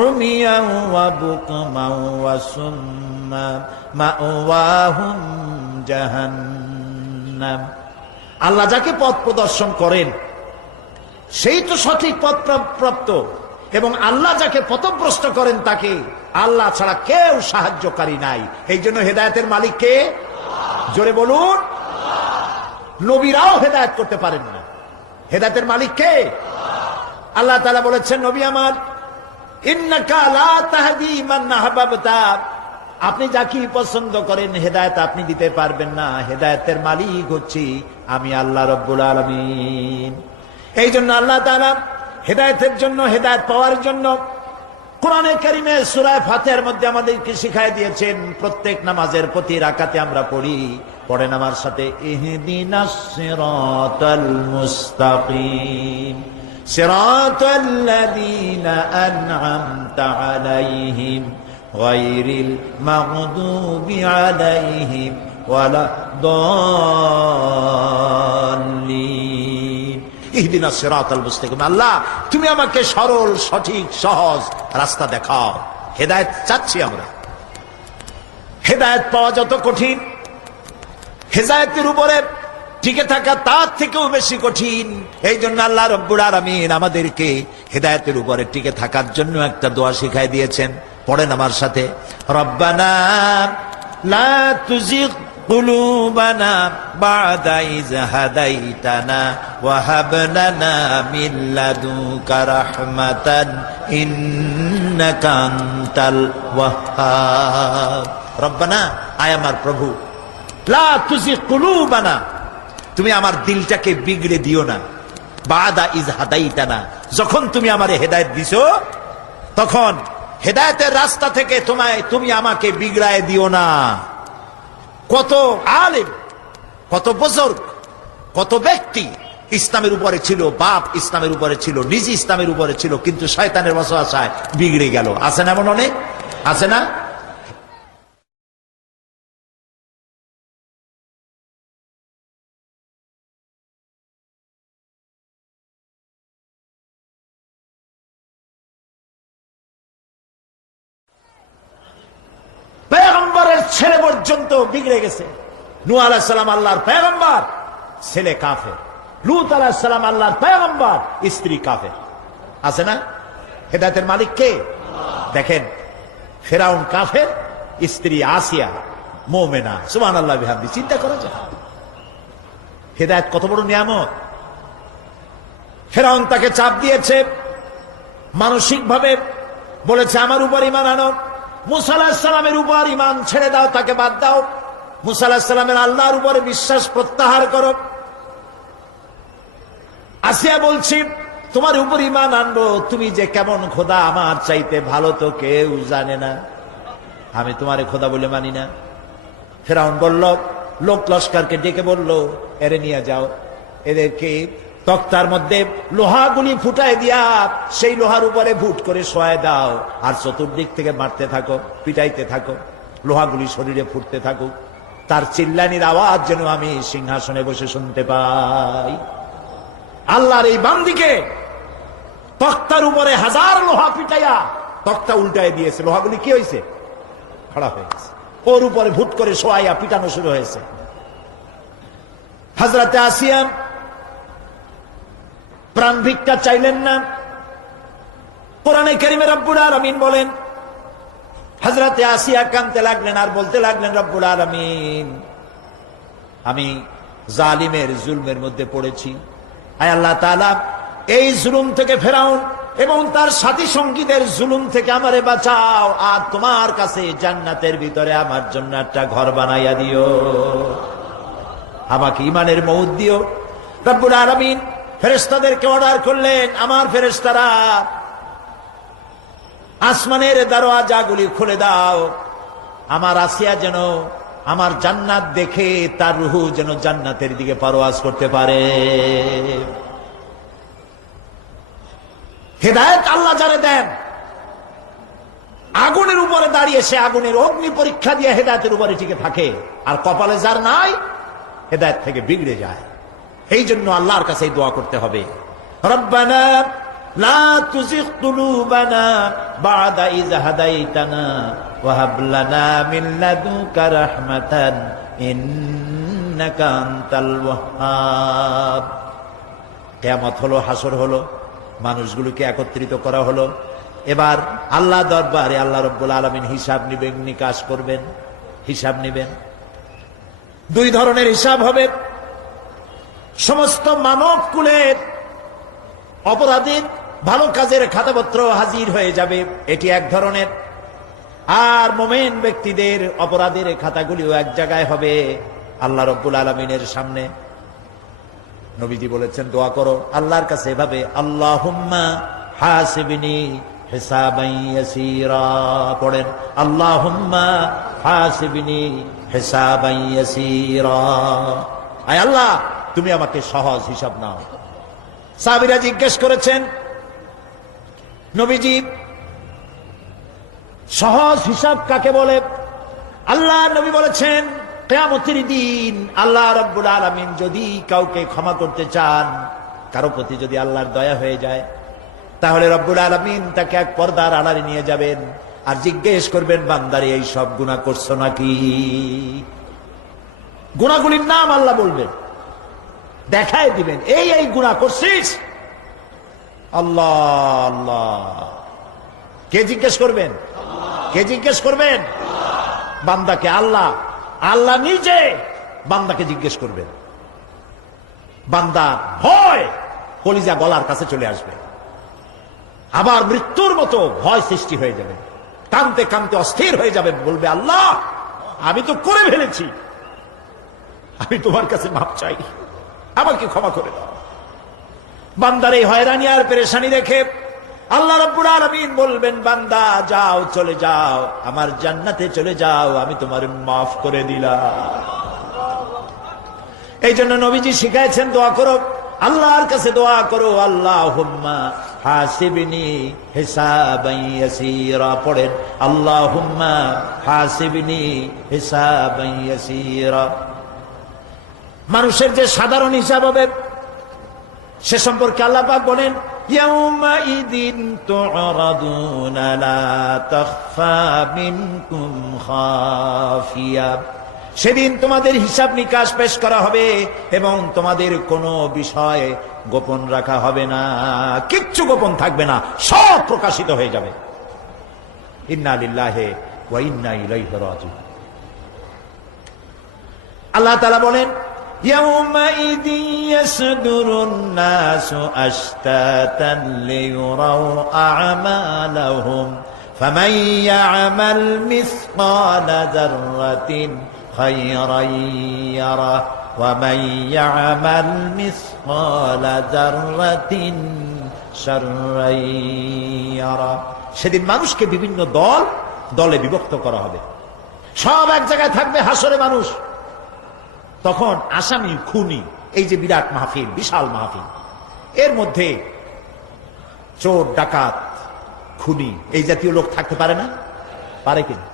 উমিয়ান ওয়া বুকমান ওয়া সুম্মা মাওয়াহুম জাহান্নাম। আল্লাহ যাকে পথ প্রদর্শন করেন সেই তো সঠিক পথ প্রাপ্ত, এবং আল্লাহ যাকে পথভ্রষ্ট করেন তাকে আল্লাহ ছাড়া কেউ সাহায্যকারী নাই। এই জন্য হেদায়েতের মালিক কে? জোরে বলুন। নবীরাও হেদায়েত করতে পারেন না। হেদায়েতের মালিক কে? আল্লাহ তাআলা বলেছেন, নবী আমার, ইন্নাকা লা তাহদি মান আহবাবতা, আপনি যাকে পছন্দ করেন হেদায়েত আপনি দিতে পারবেন না। হেদায়েতের মালিক হচ্ছি আমি আল্লাহ রাব্বুল আলামিন। এই জন্য আল্লাহ তাআলা হেদায়েতের জন্য, হেদায়েত পাওয়ার জন্য কোরআনে কারীমে সূরা ফাতিহার মধ্যে আমাদেরকে শিখাই দিয়েছেন। প্রত্যেক নামাজের প্রতি রাকাতে আমরা পড়ি পড়েন আমার সাথে, ইহদিনাস সিরাতাল মুস্তাকিম সিরাতাল্লাযীনা আন'আমতা আলাইহিম গায়রিল মাগদুবি আলাইহিম ওয়ালাদ-দাল্লিন। ইহদিনাস সিরাতাল মুস্তাকিম, আল্লাহ তুমি আমাকে সরল সঠিক সহজ রাস্তা দেখাও। হেদায়েত চাচ্ছি আমরা। হেদায়েত পাওয়া যত কঠিন, হেদায়েতের উপরে টিকে থাকা তার থেকেও বেশি কঠিন। এই জন্য আল্লাহ রব্বুল আলামিন আমাদেরকে হেদায়েতের উপরে টিকে থাকার জন্য একটা দোয়া শিখাই দিয়েছেন। পড়েন আমার সাথে, রব্বানা লা তুজিগ কুলুবানা বা'দা ইয হাদাইতানা ওয়া হাব লানা মিন লাদুনকা রাহমাতান ইন্নাকা আনতাল ওয়াহ্হাব। রব্বানা, আয় আমার প্রভু, লা তুজিগ কুলুবানা, তুমি আমার দিলটাকে বিগড়ে দিও না। বা'দা ইয হাদাইতানা, যখন তুমি আমারে হেদায়েত দিছো তখন হেদায়েতের রাস্তা থেকে তুমি আমাকে বিগড়ায় দিও না। কত আলেম, কত বুজুর্গ, কত ব্যক্তি ইসলামের উপরে ছিল, বাপ ইসলামের উপরে ছিল, নিজ ইসলামের উপরে ছিল, কিন্তু শয়তানের ওয়াসওয়াসায় বিগড়ে গেল। আছে না এমন অনেক? আছে না? পেগম্বরের ছেলে পর্যন্ত বিগড়ে গেছে। নূহ আলাইহিস সালাম আল্লাহর পেগম্বর, ছেলে কাফের। লূত আলাইহিস সালাম আল্লাহর পেগম্বর, স্ত্রী কাফের। আছে না? হেদায়েতের মালিক কে? দেখেন, ফেরাউন কাফের, স্ত্রী আসিয়া মুমিনা। সুবহানাল্লাহ বিহামদি। চিন্তা করা যায় হেদায়েত কত বড় নিয়ামত। ফেরাউন তাকে চাপ দিয়েছে, মানসিক ভাবে বলেছে আমার উপর ঈমান আনো। মুসা আলাইহিস সালামের উপর ঈমান ছেড়ে দাও, তাকে বাদ দাও। মুসা আলাইহিস সালামের আল্লাহর উপরে বিশ্বাস প্রত্যাহার করো। আসিয়া বলছি তোমার উপর ঈমান আনবো, তুমি যে কেমন খোদা, আমার চাইতে ভালো তো কেউ জানে না, আমি তোমারে খোদা বলে মানি না। ফেরাউন বলল, লোক লস্করকে ডেকে বলল, এরে নিয়ে যাও, এদেরকে তক্তার মধ্যে লোহাগুলি ফুটায় দিয়া সেই লোহার উপরে ভুট করে শোয়ায় দাও, আর চতুর্দিক থেকে মারতে থাকো, পিটাইতে থাকো, লোহাগুলি শরীরে ফুটতে থাকুক, তার চিল্লানির আওয়াজ যেন আমি সিংহাসনে বসে শুনতে পাই। আল্লাহর এই বান্দিকে তক্তার উপরে হাজার লোহা পিটাইয়া তক্তা উল্টায় দিয়েছে। লোহাগুলি কি হয়েছে? খাড়া হয়ে গেছে। ওর উপরে ভুট করে শোয়াইয়া পিটানো শুরু হয়েছে। হযরতে আসিয়া প্রাণ ভিক্ষা চাইলেন না। কোরআনে কারীমে রব্বুল আলামিন বলেন, হযরতে আসিয়া কাঁদতে লাগলেন আর বলতে লাগলেন, রব্বুল আলামিন আমি জালিমের জুলমের মধ্যে পড়েছি, আয় আল্লাহ তাআলা এই জুলুম থেকে, ফেরাউন এবং তার সাথী সঙ্গীদের জুলুম থেকে আমারে বাঁচাও, আর তোমার কাছে জান্নাতের ভিতরে আমার জন্য একটা ঘর বানাইয়া দিও, আমাকে ঈমানের মউত দিও। রব্বুল আলামিন ফেরেশতাদেরকে অর্ডার করলেন, আমার ফেরেশতারা আসমানের দরওয়াজাগুলি খুলে দাও, আমার আসিয়া যেন আমার জান্নাত দেখে তার রূহ যেন জান্নাতের দিকে পারওয়াজ করতে পারে। হেদায়েত আল্লাহ যারে দেন, আগুনের উপরে দাঁড়িয়ে সে আগুনের অগ্নি পরীক্ষা দিয়ে হেদায়েতের উপরে টিকে থাকে, আর কপালে যার নাই হেদায়েত থেকে বিগড়ে যায়। এই জন্য আল্লাহর কাছে দোয়া করতে হবে, রব্বানা লা তুজিগ কুলুবানা বা'দা ইয হাদাইতানা ওয়া হাব লানা মিন লাদুনকা রাহমাতান ইন্নাকা আনতাল ওয়াহ্হাব। কিয়ামত হলো, হাসর হলো, মানুষগুলোকে একত্রিত করা হলো। এবার আল্লাহ দরবারে আল্লাহ রব্বুল আলামিন হিসাব নিবেন, নিকাশ করবেন, হিসাব নিবেন। দুই ধরনের হিসাব হবে। সমস্ত মানব কুলের অপরাধীর ভালো কাজের খাতাপত্র হাজির হয়ে যাবে, এটি এক ধরনের। আর মুমিন ব্যক্তিদের অপরাধের খাতাগুলিও এক জায়গায় হবে আল্লাহ রব্বুল আলামিনের সামনে। নবীজি বলেছেন, দোয়া করো আল্লাহর কাছে এভাবে, আল্লাহুম্মা হাসিবনি হিসাবান ইয়াসীরা। পড়েন আল্লাহুম্মা হাসিবনি হিসাবান ইয়াসীরা। আয় আল্লাহ, তুমি আমাকে সহজ হিসাব নাও। সাহাবীরা জিজ্ঞেস করেছেন, নবীজি সহজ হিসাব কাকে বলে? আল্লাহ নবী বলেছেন, কিয়ামতের দিন আল্লাহ রাব্বুল আলামিন যদি কাউকে ক্ষমা করতে চান, কারো প্রতি যদি আল্লাহর দয়া হয়ে যায়, তাহলে রব্বুল আলামিন তাকে এক পর্দার আড়ালে নিয়ে যাবেন আর জিজ্ঞেস করবেন, বান্দারে এই সব গুনাহ করছো নাকি? গুনাহগুলির নাম আল্লাহ বলবেন, দেখায় দিবেন, এই এই গুনাহ করছিস। আল্লাহ আল্লাহ, কে জিজ্ঞেস করবেন? কে জিজ্ঞেস করবেন? বান্দাকে। আল্লাহ, আল্লাহ নিজে বান্দাকে জিজ্ঞেস করবেন। বান্দা ভয় কলিজা গলার কাছে চলে আসবে, আবার মৃত্যুর মতো ভয় সৃষ্টি হয়ে যাবে, কাঁদতে কাঁদতে অস্থির হয়ে যাবে, বলবে, আল্লাহ আমি তো করে ফেলেছি, আমি তোমার কাছে মাপ চাই, আমাকে ক্ষমা করে দাও। বান্দার এই হয়রানি আর পেরেশানি দেখে আল্লাহ রাব্বুল আলামিন বলবেন, বান্দা যাও, চলে যাও, আমার জান্নাতে চলে যাও, আমি তোমার মাফ করে দিলাম। এই জন্য নবীজি শিখাইছেন, দোয়া করো, আল্লাহর কাছে দোয়া করো, আল্লাহুম্মা হাসিবনি হিসাবান ইয়াসীরা। পড়েন আল্লাহুম্মা হাসিবনি হিসাবান ইয়াসীরা। মানুষের যে সাধারণ হিসাব হবে সে সম্পর্কে আল্লাহ পাক বলেন, ইয়াউমাইযিন তু'রাদুনা লা তাখফা মিনকুম খাফিয়া। সেদিন তোমাদের হিসাব নিকাশ পেশ করা হবে এবং তোমাদের কোনো বিষয় গোপন রাখা হবে না, কিচ্ছু গোপন থাকবে না, সব প্রকাশিত হয়ে যাবে। ইন্না লিল্লাহি ওয়া ইন্না ইলাইহি রাজিউন। আল্লাহ তাআলা বলেন, ইয়াউমাইযিন ইয়াসদুরুন নাসু আশতাতান লিয়ুরাউ আ'মালাহুম ফামান ইয়া'মাল মিসকালা যাররাতিন খায়রান ইয়ারা ওয়া মান ইয়া'মাল মিসকালা যাররাতিন শাররান ইয়ারা। সেদিন মানুষকে বিভিন্ন দলে বিভক্ত করা হবে, সব এক জায়গায় থাকবে হাসরে মানুষ। তখন আসামি, খুনি, এই যে বিরাট মাহফিল, বিশাল মাহফিল, এর মধ্যে চোর, ডাকাত, খুনি, এই জাতীয় লোক থাকতে পারে না? পারে কিনা?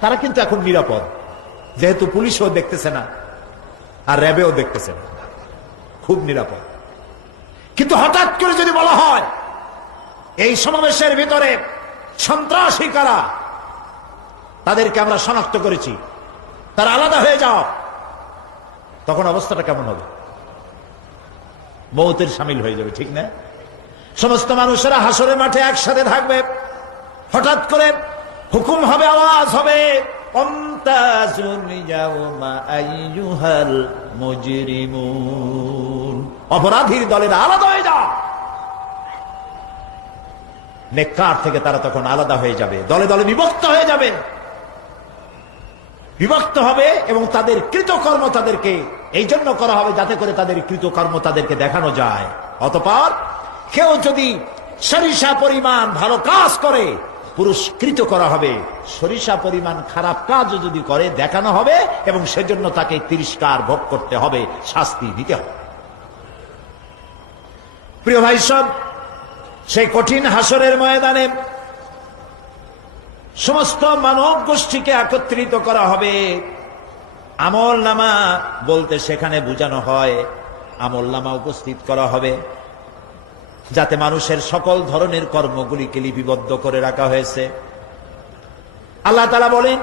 তারা কিন্তু এখন নিরাপদ, যেহেতু পুলিশও দেখতেছে না আর র্যাবেও দেখতেছে না, খুব নিরাপদ। কিন্তু হঠাৎ করে যদি বলা হয় এই সমাবেশের ভিতরে সন্ত্রাসী কারা, তাদেরকে আমরা শনাক্ত করেছি, তারা আলাদা হয়ে যাও, তখন অবস্থাটা কেমন হবে? মৌতের শামিল হয়ে যাবে, ঠিক না? সমস্ত মানুষেরা হাসরের মাঠে একসাথে থাকবে, হঠাৎ করে হুকুম হবে, আওয়াজ হবে, আমতাজুল ইয়াউমা আইয়ুহাল মুজরিমুন। অপরাধীর দলেরা আলাদা হয়ে যাও। নেককার থেকে তারা তখন আলাদা হয়ে যাবে, দলে দলে বিভক্ত হয়ে যাবে, বিভক্ত হবে এবং তাদের কৃতকর্ম তাদেরকে এই জন্য করা হবে যাতে করে তাদের কৃতকর্ম তাদেরকে দেখানো যায়। অতঃপর কেউ যদি সরিষা পরিমাণ ভালো কাজ করে পুরস্কৃত করা হবে, সরিষা পরিমাণ খারাপ কাজও যদি করে দেখানো হবে এবং সেজন্য তাকে তিরস্কার ভোগ করতে হবে, শাস্তি দিতে হবে। প্রিয় ভাই সব, সেই কঠিন হাসরের ময়দানে সমস্ত মানব গোষ্ঠীকে একত্রিত করা হবে। আমল নামা বলতে সেখানে বোঝানো হয় আমল নামা উপস্থিত করা হবে, যাতে মানুষের সকল ধরনের কর্মগুলিকে লিপিবদ্ধ করে রাখা হয়েছে। আল্লাহ তাআলা বলেন,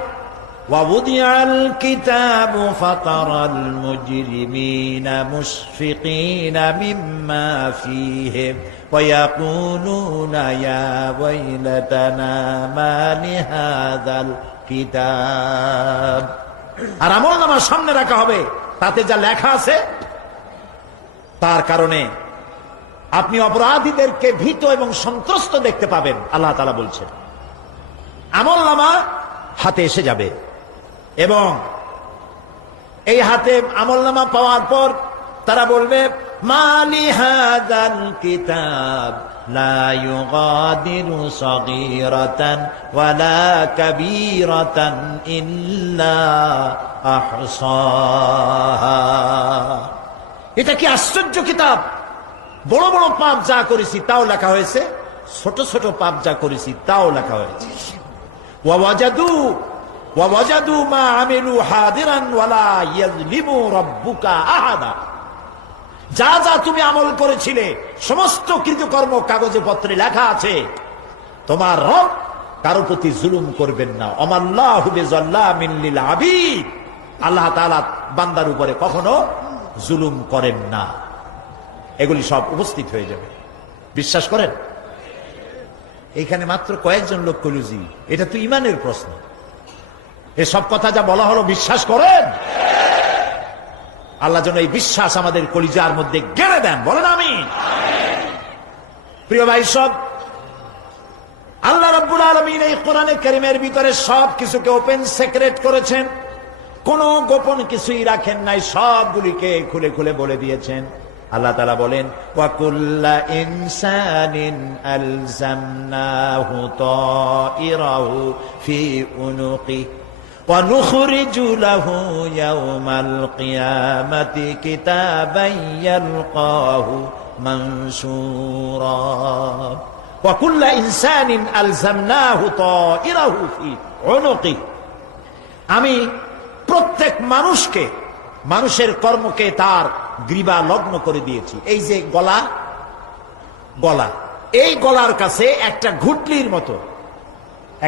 ওয়াউদিআল কিতাবু ফাতারাল মুজরিমিনা মুশফিকিনা মিম্মা ফীহি ওয়া ইয়াকুলুনা ইয়া ওয়াইলাতানা মা লিহাযাল কিতাব। আর আমলনামা সামনে রাখা হবে, তাতে যা লেখা আছে তার কারণে আপনি অপরাধীদেরকে ভীত এবং সন্ত্রস্ত দেখতে পাবেন। আল্লাহ তাআলা বলছেন, আমলনামা হাতে এসে যাবে এবং এই হাতে আমলনামা পাওয়ার পর তারা বলবে, মা লিহাযাল কিতাব লা ইউগাদিরু সগীরাতান ওয়ালা কাবীরাতান ইল্লা আহসাহা। এটা কি আশ্চর্য কিতাব! বড় বড় পাপ যা করেছি তাও লেখা হয়েছে, ছোট ছোট পাপ যা করেছি তাও লেখা হয়েছে। ওয়াজাদু মা আমিলু হাদিরান ওয়ালা ইয়াযলিমু রাব্বুকা আহাদা। যা যা তুমি আমল করেছিলে সমস্ত কৃতকর্ম কাগজে পত্রে লেখা আছে। তোমার রব কারো প্রতি জুলুম করবেন না। ওমাল্লাহু বিযাল্লামিন লিল আবিদ। আল্লাহ তাআলা বান্দার উপরে কখনো জুলুম করেন না। এগুলি সব উপস্থিত হয়ে যাবে, বিশ্বাস করেন? এখানে মাত্র কয়েকজন লোক কইল জি এটা তো ঈমানের প্রশ্ন। এসব কথা যা বলা হলো বিশ্বাস করেন? আল্লাহ যেন এই বিশ্বাস আমাদের কলিজার মধ্যে গেড়ে দেন, বলেন আমিন। প্রিয় ভাই, সব আল্লাহ রাব্বুল আলামিন এই কোরআনে কারীমের ভিতরে সব কিছুকে ওপেন সিক্রেট করেছেন, কোনো গোপন কিছুই রাখেন নাই, সবগুলিকে খুলে খুলে বলে দিয়েছেন। আল্লাহ তাআলা বলেন ওয়া কুল্লা ইনসানিন আলজামনাহু তাইরাহু ফি উনুকি ওয়া নুখরিজু লাহু ইয়াওমাল কিয়ামাতি কিতাবান ইয়ালকাহু মানসুরা। ওয়া কুল্লা ইনসানিন আলজামনাহু তাইরাহু ফি উনুকি। আমি প্রত্যেক মানুষকে, মানুষের কর্মকে তার গ্রীবা লগ্ন করে দিয়েছি। এই যে গলা, গলা, এই গলার কাছে একটা ঘুটলির মতো,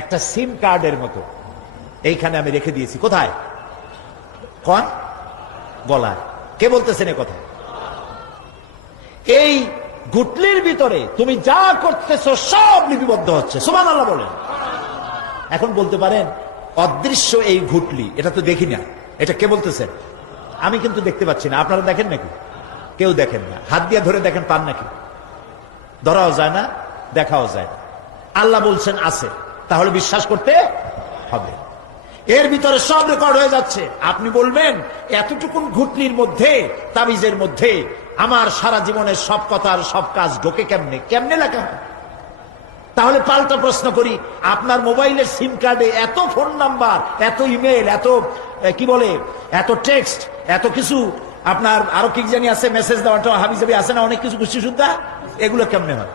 একটা সিম কার্ডের মতো এইখানে আমি রেখে দিয়েছি। কোথায়? কোন গলায়? কে বলতেছেন এ কথা? এই ঘুটলির ভিতরে তুমি যা করতেছো সব লিপিবদ্ধ হচ্ছে। সুবহানাল্লাহ বলেন। এখন বলতে পারেন অদৃশ্য এই ঘুটলি, এটা তো দেখি না, এটা কে বলতেছেন? আমি কিন্তু দেখতে পাচ্ছি না। আপনারা দেখেন নাকি? কেউ দেখেন না। হাত দিয়ে ধরে দেখেন, পান নাকি? ধরাও যায় না, দেখাও যায় না। আল্লাহ বলছেন আছে, তাহলে বিশ্বাস করতে হবে। এর ভিতরে সব রেকর্ড হয়ে যাচ্ছে। আপনি বলবেন এতটুকুন ঘুটলির মধ্যে, তাবিজের মধ্যে আমার সারা জীবনের সব কথার সব কাজ ঢোকে কেমনে? কেমনে লেখা হয়? তাহলে পাল্টা প্রশ্ন করি, আপনার মোবাইলের সিম কার্ডে এত ফোন নাম্বার, এত ইমেল, এত কি বলে, এত টেক্সট, এত কিছু, আপনার আরো কি জানি আছে, মেসেজ দেওয়াটা হাবিজাবি আছে না, অনেক কিছু গোষ্ঠী শুদ্ধা, এগুলো কেমনে হয়?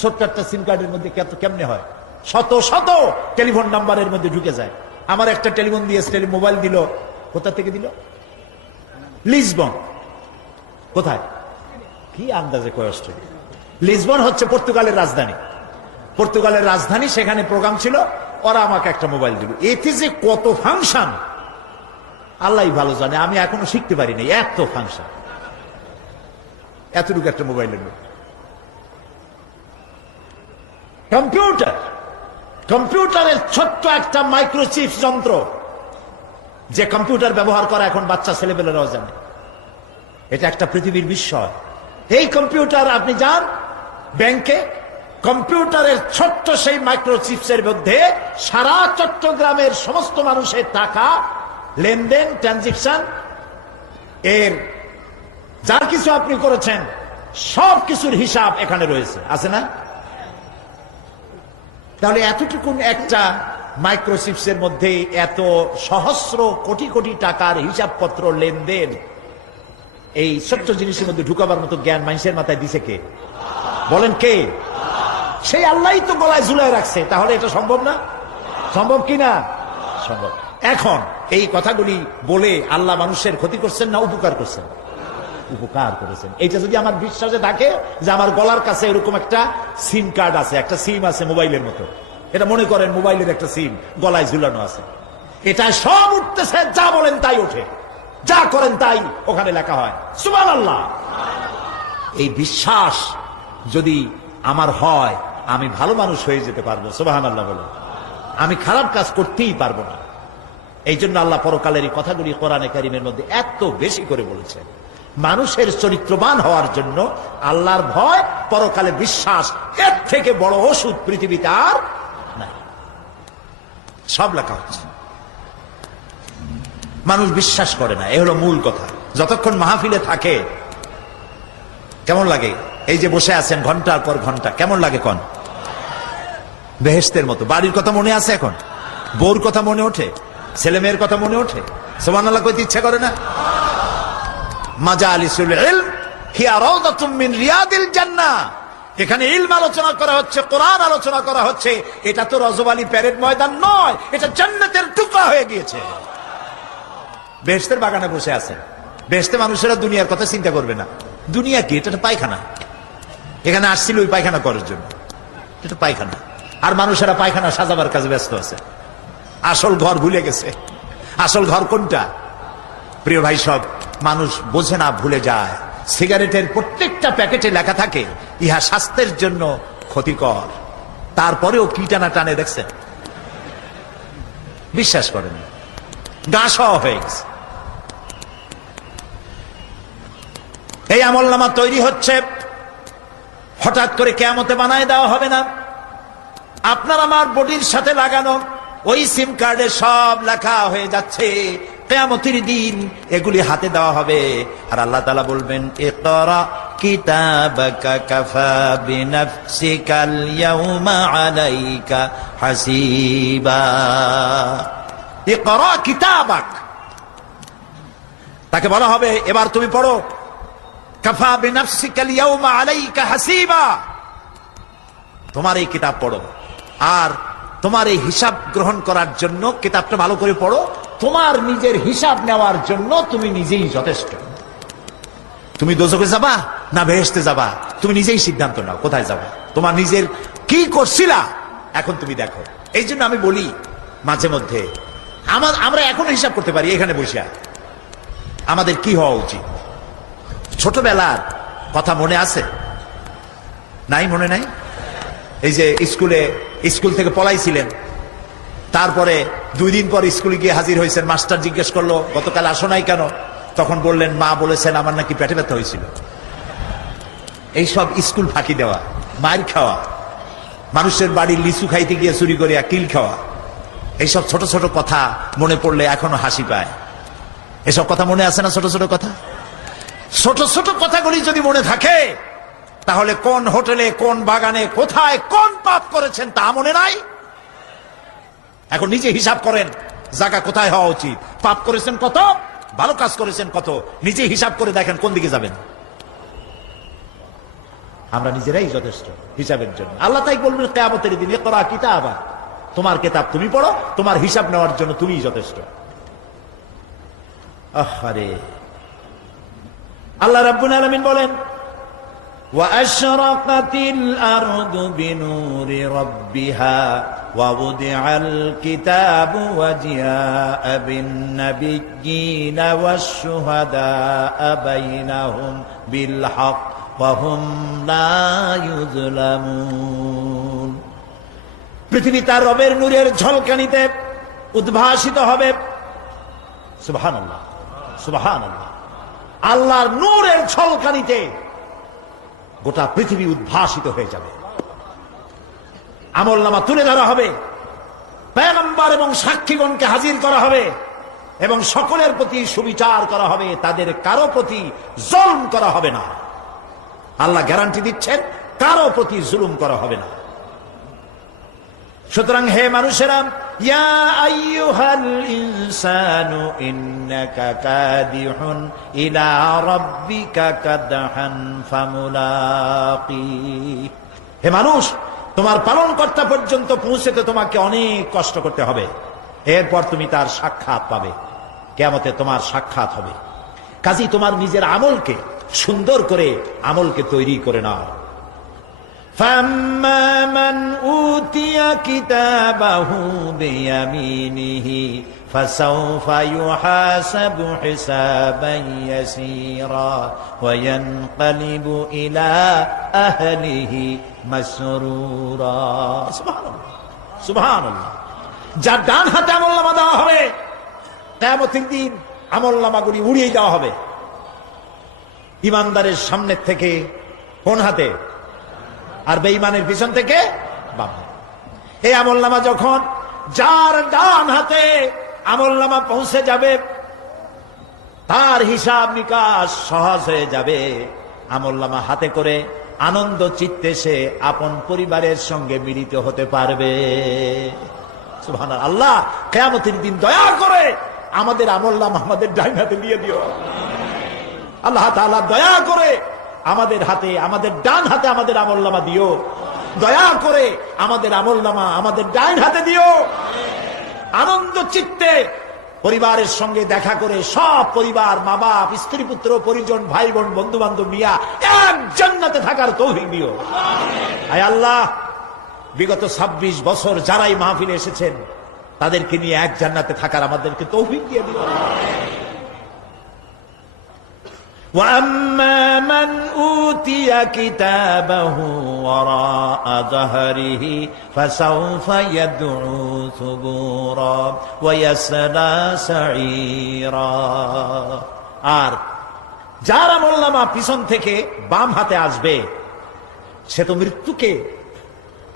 ছোট্ট একটা সিম কার্ডের মধ্যে কেমনে হয়? শত শত টেলিফোন নাম্বারের মধ্যে ঢুকে যায়। আমার একটা টেলিফোন দিয়ে মোবাইল দিল, কোথা থেকে দিল? লিসবন। কোথায়? কি আন্দাজে কয়? অস্ট্রেলিয়া। লিসবন হচ্ছে পর্তুগালের রাজধানী। পর্তুগালের রাজধানী, সেখানে প্রোগ্রাম ছিল, ওরা আমাকে একটা মোবাইল দিল। এতে যে কত ফাংশন আল্লাহ ভালো জানে, আমি এখনো শিখতে পারি নাই। এত ফাংশন, এতটুকু একটা মোবাইলের মধ্যে। কম্পিউটার, কম্পিউটারের ছোট্ট একটা মাইক্রোচিপ যন্ত্র, যে কম্পিউটার ব্যবহার করা এখন বাচ্চা ছেলেপেলেরাও জানে। এটা একটা পৃথিবীর বিস্ময়। এই কম্পিউটার, আপনি যান ব্যাংকে, কম্পিউটারের ছোট্ট সেই মাইক্রোচিপসের মধ্যে সারা চট্টগ্রামের সমস্ত মানুষের টাকা লেনদেন, ট্রানজেকশন, এর যার কিছু আপনি করেছেন সব কিছুর হিসাব এখানে রয়েছে, আছে না? তাহলে এতটুকুন একটা মাইক্রোচিপসের মধ্যে এত সহস্র কোটি কোটি টাকার হিসাবপত্র, লেনদেন, এই ছোট্ট জিনিসের মধ্যে ঢুকাবার মতো জ্ঞান মানুষের মাথায় দিছে কে? বলেন কে? সেই আল্লাহই তো গলায় ঝুলায় রাখছে। তাহলে এটা সম্ভব না? সম্ভব কি না? সম্ভব। এখন এই কথাগুলি বলে আল্লাহ মানুষের ক্ষতি করছেন না উপকার করছেন? উপকার করেছেন। এইটা যদি আমার বিশ্বাসে থাকে যে আমার গলার কাছে এরকম একটা সিম কার্ড আছে, একটা সিম আছে মোবাইলের মতো, এটা মনে করেন মোবাইলের একটা সিম গলায় ঝুলানো আছে, এটা সব উঠতেছে, যা বলেন তাই ওঠে, যা করেন তাই ওখানে লেখা হয়। সুবহানাল্লাহ। এই বিশ্বাস যদি আমার হয়, আমি ভালো মানুষ হয়ে যেতে পারবো। সুবহানাল্লাহ বলে। আমি খারাপ কাজ করতেই পারবো না। এই জন্য আল্লাহ পরকালের এই কথাগুলি কোরআনে কারীমের মধ্যে এত বেশি করে বলেছেন। মানুষের চরিত্রবান হওয়ার জন্য আল্লাহর ভয়, পরকালে বিশ্বাস, এর থেকে বড় ওষুধ পৃথিবীতে আর নাই। সব লেখা হচ্ছে। মানুষ বিশ্বাস করে না, এ হলো মূল কথা। যতক্ষণ মাহফিলে থাকে কেমন লাগে? এই যে বসে আছেন ঘন্টার পর ঘন্টা, কেমন লাগে কোন? বেহেশতের মতো। বাড়ির কথা মনে আছে এখন? বউর কথা মনে ওঠে? ছেলে মেয়ের কথা মনে ওঠে? সুবহানাল্লাহ কইতে ইচ্ছা করে না? মাজালিসুল ইলম হিয়া রাউদাতুম মিন রিয়াদিল জান্নাহ। এখানে ইলম আলোচনা করা হচ্ছে, কোরআন আলোচনা করা হচ্ছে। এটা তো রজবালি প্যারেড ময়দান নয়, এটা জান্নাতের টুকরা হয়ে গিয়েছে। বেহেশতের বাগানে বসে আছেন। বেহেশতে মানুষেরা দুনিয়ার কথা চিন্তা করবে না। দুনিয়া কি? এটা পায়খানা। এখানে আসছিল ওই পায়খানা করার জন্য। এটা পায়খানা, আর মানুষেরা পায়খানা সাজাবার কাজে ব্যস্ত আছে। আসল ঘর ভুলে গেছে। আসল ঘর কোনটা? প্রিয় ভাই, সব মানুষ বোঝে না, ভুলে যায়। সিগারেটের প্রত্যেকটা প্যাকেটে লেখা থাকে ইহা স্বাস্থ্যের জন্য ক্ষতিকর, তারপরেও কি টানা টানে দেখছেন? বিশ্বাস করেন, গা সহ হয়ে গেছে। এই আমলনামা তৈরি হচ্ছে, হঠাৎ করে কিয়ামতে বানায় দেওয়া হবে না। আপনার আমার বডির সাথে লাগানো ওই সিম কার্ডে সব লেখা হয়ে যাচ্ছে। কিয়ামতের দিন এগুলি হাতে দেওয়া হবে, আর আল্লাহ তাআলা বলবেন, ইকরা কিতাবাকা কাফা বিনাফসিকাল ইয়াউমা আলাইকা হাসিবা। ইকরা কিতাবাক, তাকে বলা হবে এবার তুমি পড়ো। কাফা বিনাফসিকাল ইয়াউমা আলাইকা হাসিবা, তোমার এই কিতাব পড়ো, আর তোমার এই হিসাব গ্রহণ করার জন্য কিতাবটা ভালো করে পড়ো। তোমার নিজের হিসাব নেওয়ার জন্য তুমি নিজেই যথেষ্ট। তুমি দোজখে যাবা না বেহেশতে যাবা, তুমি নিজেই সিদ্ধান্ত নাও কোথায় যাবা। তোমার নিজের কি করছিলা এখন তুমি দেখো। এই জন্য আমি বলি মাঝে মধ্যে আমরা এখনো হিসাব করতে পারি এখানে বসে। আমাদের কি হওয়া উচিত? ছোটবেলার কথা মনে আছে? নাই? মনে নাই? এই যে স্কুল থেকে পলাইছিলেন, তারপরে 2 দিন পর স্কুলে গিয়ে হাজির হয়েছেন। মাস্টার জিজ্ঞেস করলো গতকাল আসো নাই কেন? তখন বললেন মা বলেছেন আমার নাকি পেটে ব্যথা হয়েছিল। এইসব স্কুল ফাঁকি দেওয়া, মার খাওয়া, মানুষের বাড়ির লিচু খাইতে গিয়ে চুরি করিয়া কিল খাওয়া, এইসব ছোট ছোট কথা মনে পড়লে এখনো হাসি পায়। এসব কথা মনে আছে না? ছোট ছোট কথা, ছোট ছোট কথাগুলি যদি মনে থাকে, তাহলে কোন হোটেলে, কোন বাগানে, কোথায় কোন পাপ করেছেন তা মনে নাই। এখন নিজে হিসাব করেন জায়গা কোথায় হওয়া উচিত। পাপ করেছেন কত, ভালো কাজ করেছেন কত, নিজে হিসাব করে দেখেন কোন দিকে যাবেন। আমরা নিজেরাই যথেষ্ট হিসাবের জন্য। আল্লাহ তাই বলবেন কিয়ামতের দিন, ইকরা কিতাবা, তোমার কিতাব তুমি পড়ো, তোমার হিসাব নেওয়ার জন্য তুমিই যথেষ্ট। আহারে, আল্লাহ রাব্বুল আলামিন বলেন, وَأَشْرَقَتِ الْأَرْضُ بِنُورِ رَبِّهَا وَوُضِعَ الْكِتَابُ وَجِاءَ بِالنَّبِيِّينَ وَالشُّهَدَاءَ بَيْنَهُمْ بِالْحَقِّ وَهُمْ لَا يُظْلَمُونَ। পৃথিবী তার রবের নূরের ঝলকানিতে উদ্ভাসিত হবে। সুবহানাল্লাহ, সুবহানাল্লাহ। আল্লাহর নূরের ঝলকানিতে গোটা পৃথিবী উদ্ভাসিত হয়ে যাবে। আমলনামা তুলে ধরা হবে, পয়গম্বর এবং সাক্ষীগণকে হাজির করা হবে, এবং সকলের প্রতি সুবিচার করা হবে, তাদের কারো প্রতি জুলুম করা হবে না। আল্লাহ গ্যারান্টি দিচ্ছেন কারো প্রতি জুলুম করা হবে না। সুতরাং হে মানুষেরা, ইয়া আইয়ুহাল ইনসানু ইন্নাকা কাদিহুন ইলা রাব্বিকা কাদহান ফামুলাকি। হে মানুষ, তোমার পালনকর্তা পর্যন্ত পৌঁছতে তোমাকে অনেক কষ্ট করতে হবে, এরপর তুমি তার সাক্ষাৎ পাবে। কিয়ামতে তোমার সাক্ষাৎ হবে। কাজেই তোমার নিজের আমলকে সুন্দর করে আমলকে তৈরি করে নাও। فَأَمَّا مَنْ أُوتِيَ كِتَابَهُ بِيَمِينِهِ فَسَوْفَ يُحَاسَبُ حِسَابًا يَسِيرًا وَيَنْقَلِبُ إِلَى أَهْلِهِ مَسْرُورًا। সুবহানাল্লাহ, সুবহানাল্লাহ। যার ডান হাতে আমলনামা দেওয়া হবে, কিয়ামতের দিন আমলনামাগুলি উড়িয়ে দেওয়া হবে। ইমানদারের সামনের থেকে কোন হাতে, আর বেঈমানের পিছন থেকে বাম হাতে। এই আমলনামা যখন যার ডান হাতে আমলনামা পৌঁছে যাবে, তার হিসাব নিকাশ সহজ হয়ে যাবে। আমলনামা হাতে করে আনন্দ চিত্তে সে আপন পরিবারের সঙ্গে মিলিত হতে পারবে। সুবহানাল্লাহ। আল্লাহ কিয়ামতের দিন দয়া করে আমাদের আমলনামা আমাদের ডাইন হাতে দিয়ে দিও। আল্লাহ তাআলা দয়া করে আমাদের হাতে, আমাদের ডান হাতে আমাদের আমলনামা দিও। দয়া করে আমাদের আমলনামা আমাদের ডাইন হাতে দিও। আনন্দ চিত্তে পরিবারের সঙ্গে দেখা করে সব পরিবার, মা বাপ, স্ত্রী পুত্র পরিজন, ভাই বোন, বন্ধু বান্ধব নিয়া এক জান্নাতে থাকার তৌফিক দিও। আয় আল্লাহ, বিগত 26 বছর যারাই মাহফিলে এসেছেন তাদেরকে নিয়ে এক জান্নাতে থাকার আমাদেরকে তৌফিক দিয়ে দিও। وَأَمَّا مَنْ أُوتِيَ كِتَابَهُ وَرَاءَ ظَهْرِهِ فَسَوْفَ يَدْعُو ثُبُورًا وَيَصْلَى سَعِيرًا। আর যার আমলনামা পিছন থেকে বাম হাতে আসবে সে তো মৃত্যুকে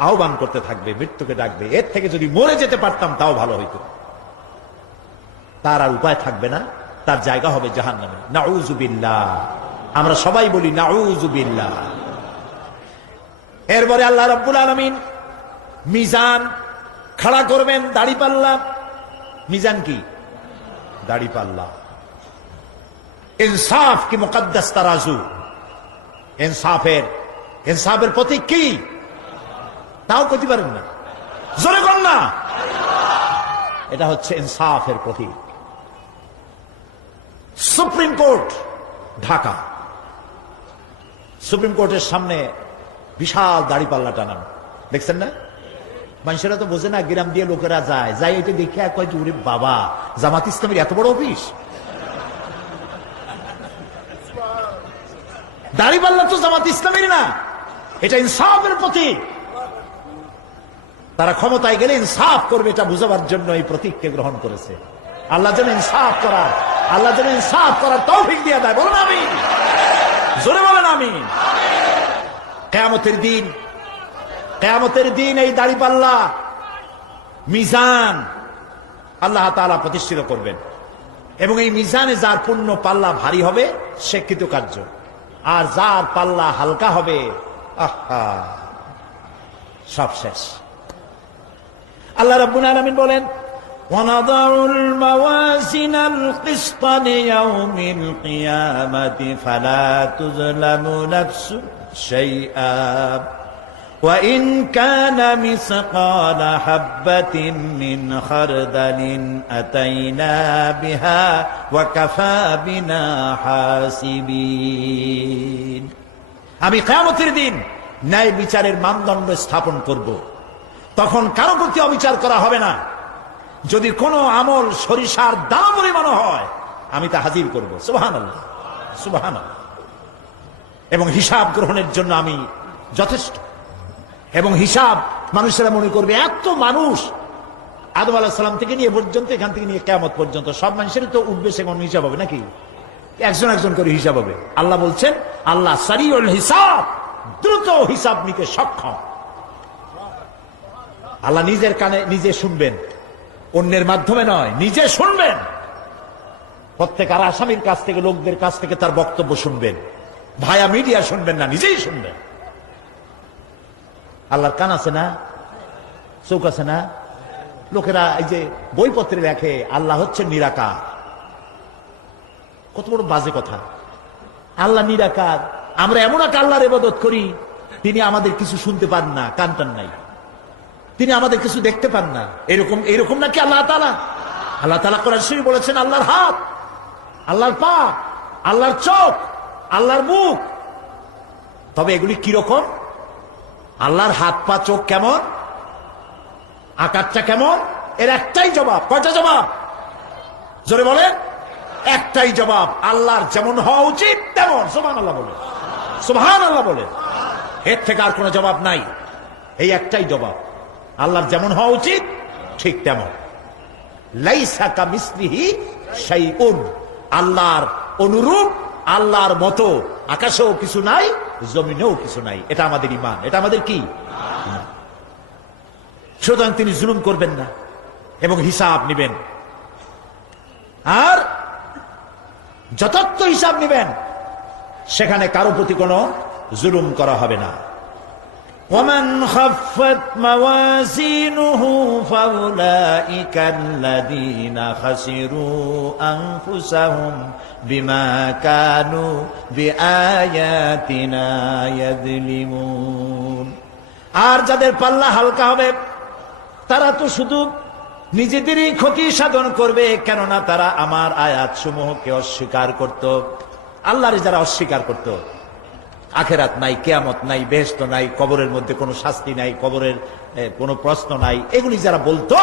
আহ্বান করতে থাকবে, মৃত্যুকে ডাকবে। এর থেকে যদি মরে যেতে পারতাম তাও ভালো হইতো। তার আর উপায় থাকবে না, তার জায়গা হবে জাহান্নামে। নাউযু বিল্লাহ। আমরা সবাই বলি নাউযু বিল্লাহ। এরপরে আল্লাহ রাব্বুল আলামিন মিজান খাড়া করবেন, দাড়িপাল্লা। মিজান কি? দাড়িপাল্লা। ইনসাফ কি মুকদ্দাস তারাজু। ইনসাফের প্রতীক কি? তাও কইতে পারেন না, জোরে কর না। এটা হচ্ছে ইনসাফের প্রতীক। সুপ্রিম কোর্ট ঢাকা, সুপ্রিম কোর্টের সামনে বিশাল দাড়িপাল্লা টানানো, দেখছেন না? মানুষেরা তো বোঝে না, গ্রাম দিয়ে লোকেরা যায়, যাই এটা দেখে কয় যে ওরে বাবা, জামাত ইসলামের এত বড় অফিস। দাড়িপাল্লা তো জামাত ইসলামের না, এটা ইনসাফের প্রতীক। তারা ক্ষমতায় গেলে ইনসাফ করবে এটা বুঝাবার জন্য এই প্রতীককে গ্রহণ করেছে। আল্লাহ যেন ইনসাফ করার তৌফিক দিয়ে দেয়। বলুন আমিন, জোরে বলেন আমিন। কিয়ামতের দিন এই দাড়িপাল্লা, মিজান আল্লাহ তাআলা প্রতিষ্ঠিত করবেন এবং এই মিজানে যার পুণ্য পাল্লা ভারী হবে সে কৃতকার্য, আর যার পাল্লা হালকা হবে আহা সব শেষ। আল্লাহ রাব্বুল আলামিন বলেন, وَنَضَعُ الْمَوَازِينَ الْقِسْطَ لِيَوْمِ الْقِيَامَةِ فَلَا تُظْلَمُ نَفْسٌ شَيْئًا وَإِنْ كَانَ مِثْقَالَ حَبَّةٍ مِّنْ خَرْدَلٍ أَتَيْنَا بِهَا وَكَفَى بِنَا حَاسِبِينَ। আমি কিয়ামতের দিন ন্যায় বিচারের মানদণ্ড স্থাপন করব। তখন কারো প্রতি অবিচার করা হবে না। যদি কোনো আমল সরিষার দানা পরিমাণ হয় আমি তা হাজির করব। সুবহানাল্লাহ, সুবহানাল্লাহ। এবং হিসাব গ্রহণের জন্য আমি যথেষ্ট। এবং হিসাব মানুষেরা মনে করবে এত মানুষ, আদম আলাইহিস সালাম থেকে নিয়ে পর্যন্ত, এখান থেকে নিয়ে কিয়ামত পর্যন্ত সব মানুষের তো উঠবে সে কোন হিসাব হবে নাকি? একজন একজন করে হিসাব হবে। আল্লাহ বলছেন, আল্লাহ সারিউল হিসাব, দ্রুত হিসাব নিতে সক্ষম। আল্লাহ নিজের কানে নিজে শুনবেন, অন্যের মাধ্যমে নয়, নিজে শুনবেন। প্রত্যেক আর আসামির কাছ থেকে, লোকদের কাছ থেকে তার বক্তব্য শুনবেন, ভায়া মিডিয়া শুনবেন না, নিজেই শুনবেন। আল্লাহর কান আছে না, চোখ আছে না? লোকেরা এই যে বইপত্রে লেখে আল্লাহ হচ্ছে নিরাকার, কত বড় বাজে কথা। আল্লাহ নিরাকার, আমরা এমন এক আল্লাহর ইবাদত করি তিনি আমাদের কিছু শুনতে পান না, কান টান নাই, তিনি আমাদের কিছু দেখতে পান না। এরকম নাকি আল্লাহ তাআলা? আল্লাহ তাআলা কোরআন শরীফে বলেছেন আল্লাহর হাত, আল্লাহর পা, আল্লাহর চোখ, আল্লাহর মুখ। তবে এগুলি কিরকম? আল্লাহর হাত, পা, চোখ কেমন, আকারটা কেমন, এর একটাই জবাব। কয়টা জবাব? জোরে বলেন। একটাই জবাব, আল্লাহর যেমন হওয়া উচিত তেমন। সুবহানাল্লাহ বলে, সুবহানাল্লাহ বলে। এর থেকে আর কোনো জবাব নাই, এই একটাই জবাব। আল্লাহর যেমন হওয়া উচিত ঠিক তেমন। লাইসা কামিসলিহি শাইউন, আল্লাহর অনুরূপ, আল্লাহর মতো আকাশেও কিছু নাই, জমিনেও কিছু নাই। এটা আমাদের ঈমান, এটা আমাদের কি? সুতরাং তিনি জুলুম করবেন না এবং হিসাব নিবেন, আর যথার্থ হিসাব নিবেন। সেখানে কারো প্রতি কোনো জুলুম করা হবে না। ومن خفت موازينه فأولئك الذين خسروا أنفسهم بما كانوا بآياتنا يظلمون। আর যাদের পাল্লা হালকা হবে তারা তো শুধু নিজেদেরই ক্ষতি সাধন করবে, কেননা তারা আমার আয়াত সমূহকে অস্বীকার করত। আল্লাহর যারা অস্বীকার করত, আখেরাত নাই, কিয়ামত নাই, বেহেশত নাই, কবরের মধ্যে কোনো শাস্তি নাই, কবরের কোনো প্রশ্ন নাই, এগুলি যারা বলতো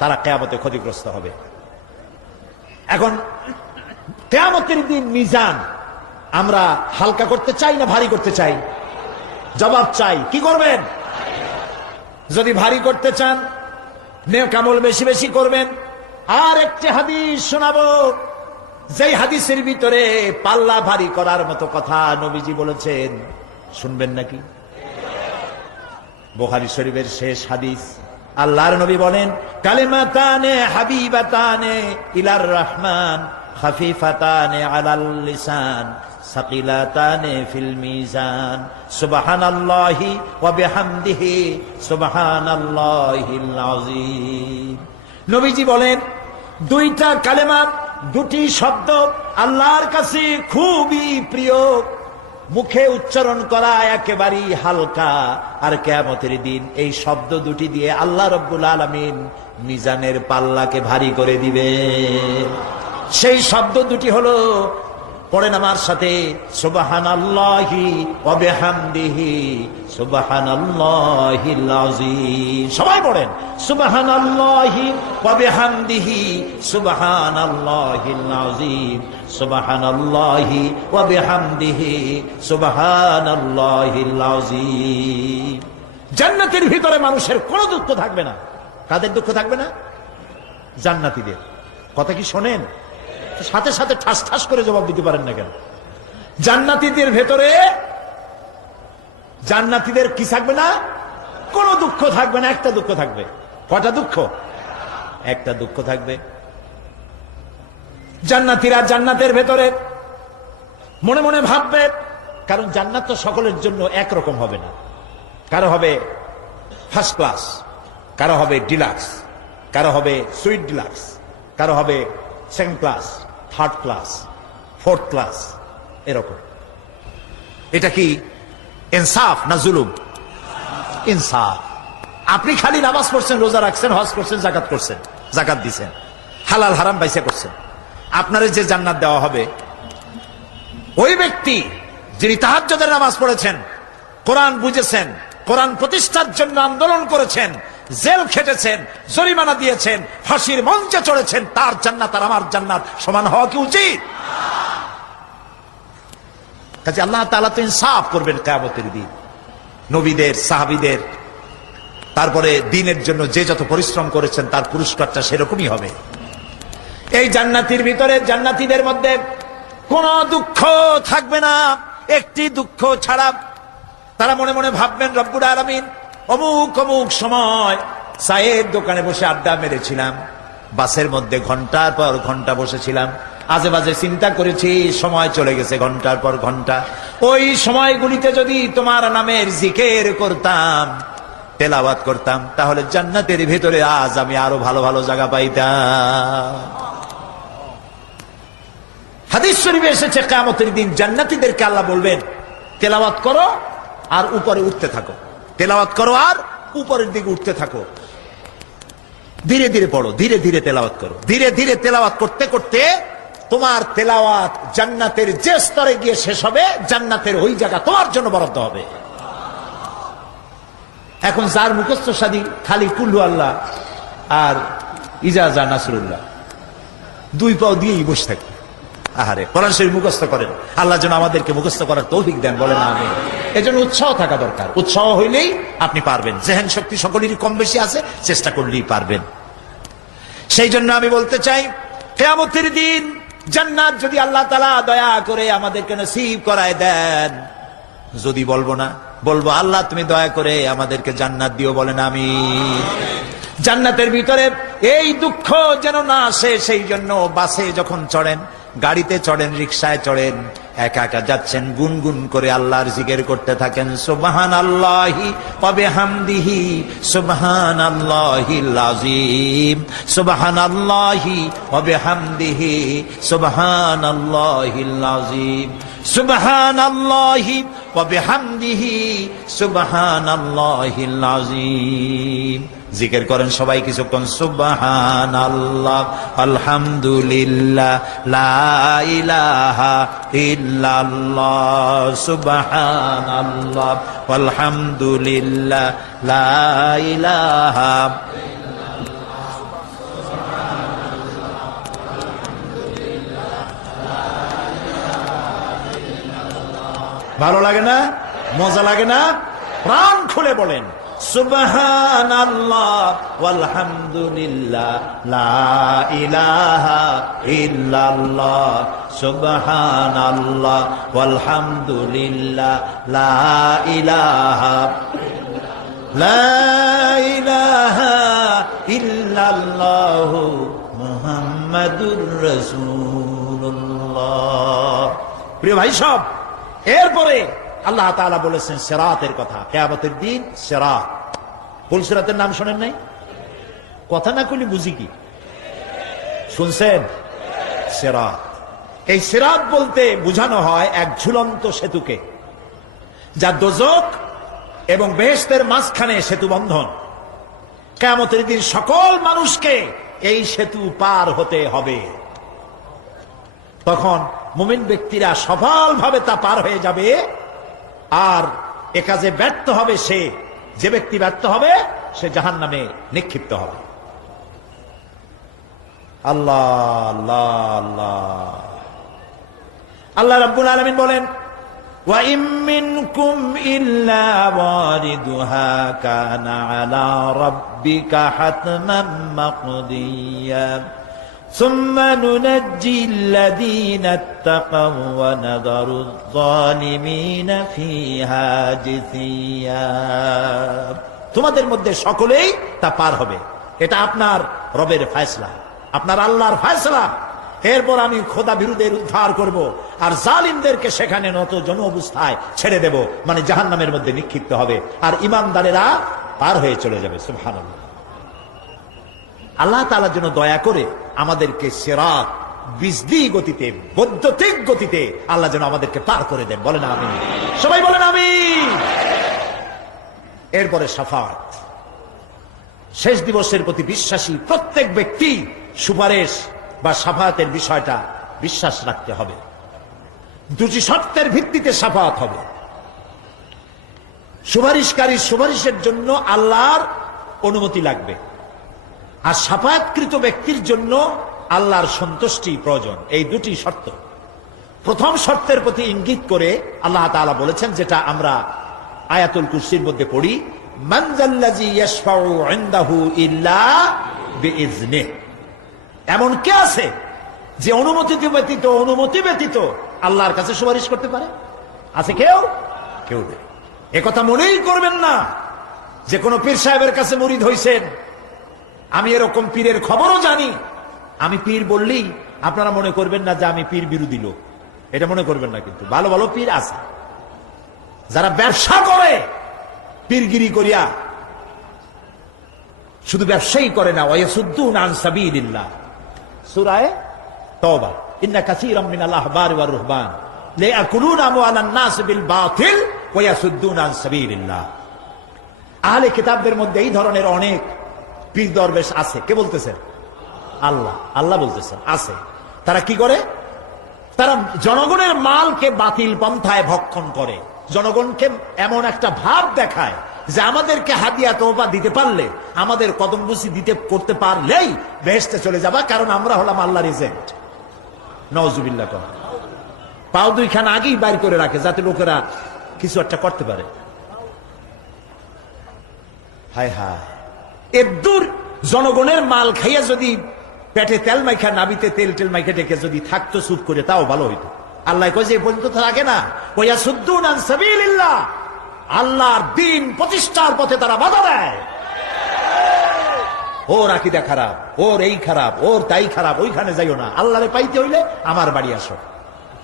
তারা কিয়ামতে ক্ষতিগ্রস্ত হবে। এখন কিয়ামতের দিন মিজান আমরা হালকা করতে চাই না ভারী করতে চাই? জবাব চাই। কি করবেন? যদি ভারী করতে চান নেক আমল বেশি বেশি করবেন। আর একটি হাদিস শোনাবো, যেই হাদিসের ভিতরে পাল্লা ভারী করার মতো কথা নবীজি বলেছেন, শুনবেন নাকি? বুখারী শরীফের শেষ হাদিস। আল্লাহর নবী বলেন, কালিমাতানে হাবিবাতানে ইলার রহমান খাফিফাতানে আলাল লিসান সাকিলাতানে ফিল মিজান সুবহানাল্লাহি ওয়া বিহামদিহি সুবহানাল্লাহিল আযীম। নবীজি বলেন, দুইটা কালেমা, দুটি শব্দ আল্লাহর কাছে খুবই প্রিয়, মুখে উচ্চারণ করা একেবারেই হালকা, আর কিয়ামতের দিন এই শব্দ দুটি দিয়ে আল্লাহ রাব্বুল আলামিন মিজানের পাল্লাকে ভারী করে দিবে। সেই শব্দ দুটি হলো, পড়েন আমার সাথে, সুবহানাল্লাহি ওয়া বিহামদিহি সুবহানাল্লাহিল আযীম। সবাই পড়েন, সুবহানাল্লাহি ওয়া বিহামদিহি সুবহানাল্লাহিল আযীম সুবহানাল্লাহি ওয়া বিহামদিহি সুবহানাল্লাহিল আযীম। জান্নাতের ভিতরে মানুষের কোনো দুঃখ থাকবে না। কাদের দুঃখ থাকবে না? জান্নাতীদের। কথা কি শোনেন? সাথে সাথে ঠাস ঠাস করে জবাব দিতে পারেন না কেন? জান্নাতীদের ভেতরে, জান্নাতীদের কি থাকবে না? কোনো দুঃখ থাকবে না। একটা দুঃখ থাকবে। কটা দুঃখ? একটা দুঃখ থাকবে। জান্নাতীরা জান্নাতের ভেতরে মনে মনে ভাববে, কারণ জান্নাত তো সকলের জন্য একরকম হবে না। কারো হবে ফার্স্ট ক্লাস, কারো হবে ডিলাক্স, কারো হবে সুইট ডিলাক্স, কারো হবে second class, third class, fourth class, এরকম। এটা কি ইনসাফ না জুলুম? ইনসাফ। আপনি খালি নামাজ পড়ছেন, রোজা রাখছেন, হজ করছেন, যাকাত করছেন, যাকাত দিছেন, হালাল হারাম বাইসা করছেন, আপনার যে জান্নাত দেওয়া হবে, ওই ব্যক্তি যিনি তাহাজ্জুদের নামাজ পড়েছেন, কোরআন বুঝেছেন, কোরআন প্রতিষ্ঠার জন্য আন্দোলন করেছেন, জেল খেটেছেন, জরিমানা দিয়েছেন, ফাঁসির মঞ্চে চড়েছেন, তার জান্নাত আর আমার জান্নাত সমান হওয়া কি উচিত? কাজে আল্লাহ তাআলা তো ইনসাফ করবেন কিয়ামতের দিন। নবীদের, সাহাবীদের, তারপরে দ্বীনের জন্য যে যত পরিশ্রম করেছেন তার পুরস্কারটা সেরকমই হবে। এই জান্নাতের ভিতরে, জান্নাতীদের মধ্যে কোনো দুঃখ থাকবে না, একটি দুঃখ ছাড়া। তারা মনে মনে ভাববেন, রব্বুল আলামিন, অমুক অমুক সময় চায়ের দোকানে বসে আড্ডা মেরেছিলাম, বাসের মধ্যে ঘন্টার পর ঘন্টা বসেছিলাম, আজে বাজে চিন্তা করেছি, সময় চলে গেছে ঘন্টার পর ঘন্টা। ওই সময়গুলিতে যদি তোমার নামের জিকির করতাম, তেলাওয়াত করতাম, তাহলে জান্নাতের ভিতরে আজ আমি আরো ভালো ভালো জায়গা পাইতাম। হাদিস শরীফে এসেছে, কিয়ামতের দিন জান্নাতীদেরকে আল্লাহ বলবেন, তেলাওয়াত করো আর উপরে উঠতে থাকো, তেলাওয়াত করো আর উপরের দিকে উঠতে থাকো, ধীরে ধীরে পড়ো, ধীরে ধীরে তেলাওয়াত করো। ধীরে ধীরে তেলাওয়াত করতে করতে তোমার তেলাওয়াত জান্নাতের যে স্তরে গিয়ে শেষ হবে, জান্নাতের ওই জায়গা তোমার জন্য বরাদ্দ হবে। এখন যার মুখস্থ সাদি খালি কুল্লু আল্লাহ আর ইজাজা নাসরুল্লাহ, দুই পাও দিয়েই বসে থাকে, আহারে কোরআন শরীফ মুখস্থ করেন, আল্লাহ যেন আমাদেরকে মুখস্থ করার তৌফিক দেন, বলেন আমিন। এজন্য উৎসাহ থাকা দরকার। উৎসাহ হইলেই আপনি পারবেন। জেহেন শক্তি সকলেরই কম বেশি আছে, চেষ্টা করলেই পারবেন। সেই জন্য আমি বলতে চাই, কিয়ামতের দিন জান্নাত যদি আল্লাহ তাআলা দয়া করে আমাদেরকে নসিব করায় দেন, যদি বলবো না, বলবো আল্লাহ তুমি দয়া করে আমাদেরকে জান্নাত দিও, বলেন আমিন। জান্নাতের ভিতরে এই দুঃখ যেন না আসে সেই জন্য বাসে যখন চড়েন, গাড়িতে চড়েন, রিকশায় চড়েন, একা একা যাচ্ছেন, গুনগুন করে আল্লাহর জিকির করতে থাকেন। সুবহানাল্লাহি ওয়া বিহামদিহি সুবহানাল্লাহিল আযীম, সুবহানাল্লাহি ওয়া বিহামদিহি সুবহানাল্লাহিল আযীম, সুবহানাল্লাহি ওয়া বিহামদিহি সুবহানাল্লাহিল আযীম। জিকির করেন সবাই কিছুক্ষণ। সুবহানাল্লাহ, আলহামদুলিল্লাহ, লা ইলাহা ইল্লাল্লাহ, সুবহানাল্লাহ, আলহামদুলিল্লাহ, লা ইলাহা। ভালো লাগে না? মজা লাগে না? প্রাণ খুলে বলেন সুবহানাল্লাহ ওয়ালহামদুলিল্লাহ, লা ইলাহা ইল্লাল্লাহ, সুবহানাল্লাহ ওয়ালহামদুলিল্লাহ, লা ইলাহা, লা ইলাহা ইল্লাল্লাহ, মুহাম্মাদুর রাসূলুল্লাহ। প্রিয় ভাই সব, এরপরে আল্লাহ তাআলা বলেছেন সিরাতের কথা, কিয়ামতের দিন সিরাত। পুলসিরাতের নাম শোনেন নাই? কথা না কইলে বুঝি কি? শুনছেন? সিরাত। এই সিরাত বলতে বোঝানো হয় এক ঝুলন্ত সেতুকে, যা দোজখ এবং বেহেশতের মাঝখানে সেতু বন্ধন। কিয়ামতের দিন সকল মানুষকে এই সেতু পার হতে হবে। তখন মুমিন ব্যক্তিরা সফলভাবে তা পার হয়ে যাবে। আর এ কাজে ব্যর্থ হবে সে, যে ব্যক্তি ব্যর্থ হবে সে জাহান্নামে নিক্ষিপ্ত হবে। আল্লাহ আল্লাহ আল্লাহ। আল্লাহ রাব্বুল আলামিন বলেন ওয়া ইম মিনকুম ইল্লা ওয়ারিদুহা কানা আলা রাব্বিকা হাতমান মাকদিয়া সুম্মা নুনাজ্জি আল্লাযীনা ইত্তাকাও ওয়া নাযারু আয-যালিমিনা ফীহা জিসিয়া। তোমাদের মধ্যে সকলেই তা পার হবে। এটা আপনার রবের ফয়সালা, আপনার আল্লাহর ফয়সালা। এরপর আমি খোদা বিরুদ্ধের উদ্ধার করব, আর জালিমদেরকে সেখানে নত জন অবস্থায় ছেড়ে দেব, মানে জাহান্নামের মধ্যে নিক্ষিপ্ত হবে, আর ঈমানদারেরা পার হয়ে চলে যাবে। সুবহানাল্লাহ। আল্লাহ তাআলার জন্য দয়া করে আমাদেরকে সিরাত বিজলি গতিতে, বৈদ্যুতিক গতিতে আল্লাহ যেন আমাদেরকে পার করে দেন। বলেন আমিন, সবাই বলেন আমিন। এরপরে শাফাত, শেষ দিবসের প্রতি বিশ্বাসী প্রত্যেক ব্যক্তি সুপারিশ বা শাফাতের বিষয়টা বিশ্বাস রাখতে হবে। দুটি শর্তের ভিত্তিতে শাফাত হবে। সুপারিশকারী সুপারিশের জন্য আল্লাহর অনুমতি লাগবে, আর শাফায়াতকৃত ব্যক্তির জন্য আল্লাহর সন্তুষ্টি প্রয়োজন। এই দুটি শর্ত। প্রথম শর্তের প্রতি ইঙ্গিত করে আল্লাহ তাআলা বলেছেন, যেটা আমরা আয়াতুল কুরসির মধ্যে পড়ি, মান যাল্লাযী ইয়াশফাউ ইনদাহু ইল্লা বিইজনিহি। এমন কে আছে যে অনুমতি ব্যতীত আল্লাহর কাছে সুপারিশ করতে পারে? আছে কেউ? কেউ নেই। একথা মনেই করবেন না যে কোন পীর সাহেবের কাছে মুরিদ হইছেন। আমি এরকম পীরের খবরও জানি। আমি পীর বললেই আপনারা মনে করবেন না যে আমি পীর বিরোধী লোক, এটা মনে করবেন না। কিন্তু ভালো ভালো পীর আছে যারা ব্যবসা করে, পীরগিরি করিয়া শুধু ব্যবসায়ী করে না, ওয়ায়াসুদ্দুনা আন সাবিলিল্লাহ। সূরা তাওবা, ইন্না কাসীরাম মিনাল আহবারি ওয়ার রুহবান লায়াকুলুনা আমওয়ালান নাস বিল বাতিল ওয়ায়াসুদ্দুনা আন সাবিলিল্লাহ। আহলে কিতাবদের মধ্যে এই ধরনের অনেক পীর দরবেশ আছে। কে বলতেছেন? আল্লাহ। আল্লাহ বলতেছেন আছে। তারা কি করে? তারা জনগণের মালকে বাতিল পন্থায় ভক্ষণ করে, জনগণকে এমন একটা ভাব দেখায় যে আমাদেরকে হাদিয়া তোহফা দিতে পারলে, আমাদের কদমবুসি দিতে করতে পারলেই বেহেশতে চলে যাবা, কারণ আমরা হলাম আল্লাহর এজেন্ট। নাউজুবিল্লাহ। পাও দুইখানা আগেই বাইর করে রাখে যাতে লোকেরা কিছু একটা করতে পারে। হায় হায়, এদূর জনগণের মাল খাইয়া যদি পেটে তেল মাইখা, নাবিতে তেল মাইখা ডেকে যদি থাকতো চুপ করে, তাও ভালো হইতো। আল্লাহ কয় যে এই পর্যন্ত থাকে না, ওয়ায়াসুদ্দুনা আন সাবিলিল্লাহ, আল্লাহর দ্বীন প্রতিষ্ঠার পথে তারা বাধা দেয়। ওর আকিদা খারাপ, ওর এই খারাপ, ওর তাই খারাপ, ওইখানে যাইও না। আল্লাহরে পাইতে হইলে আমার বাড়ি আসো,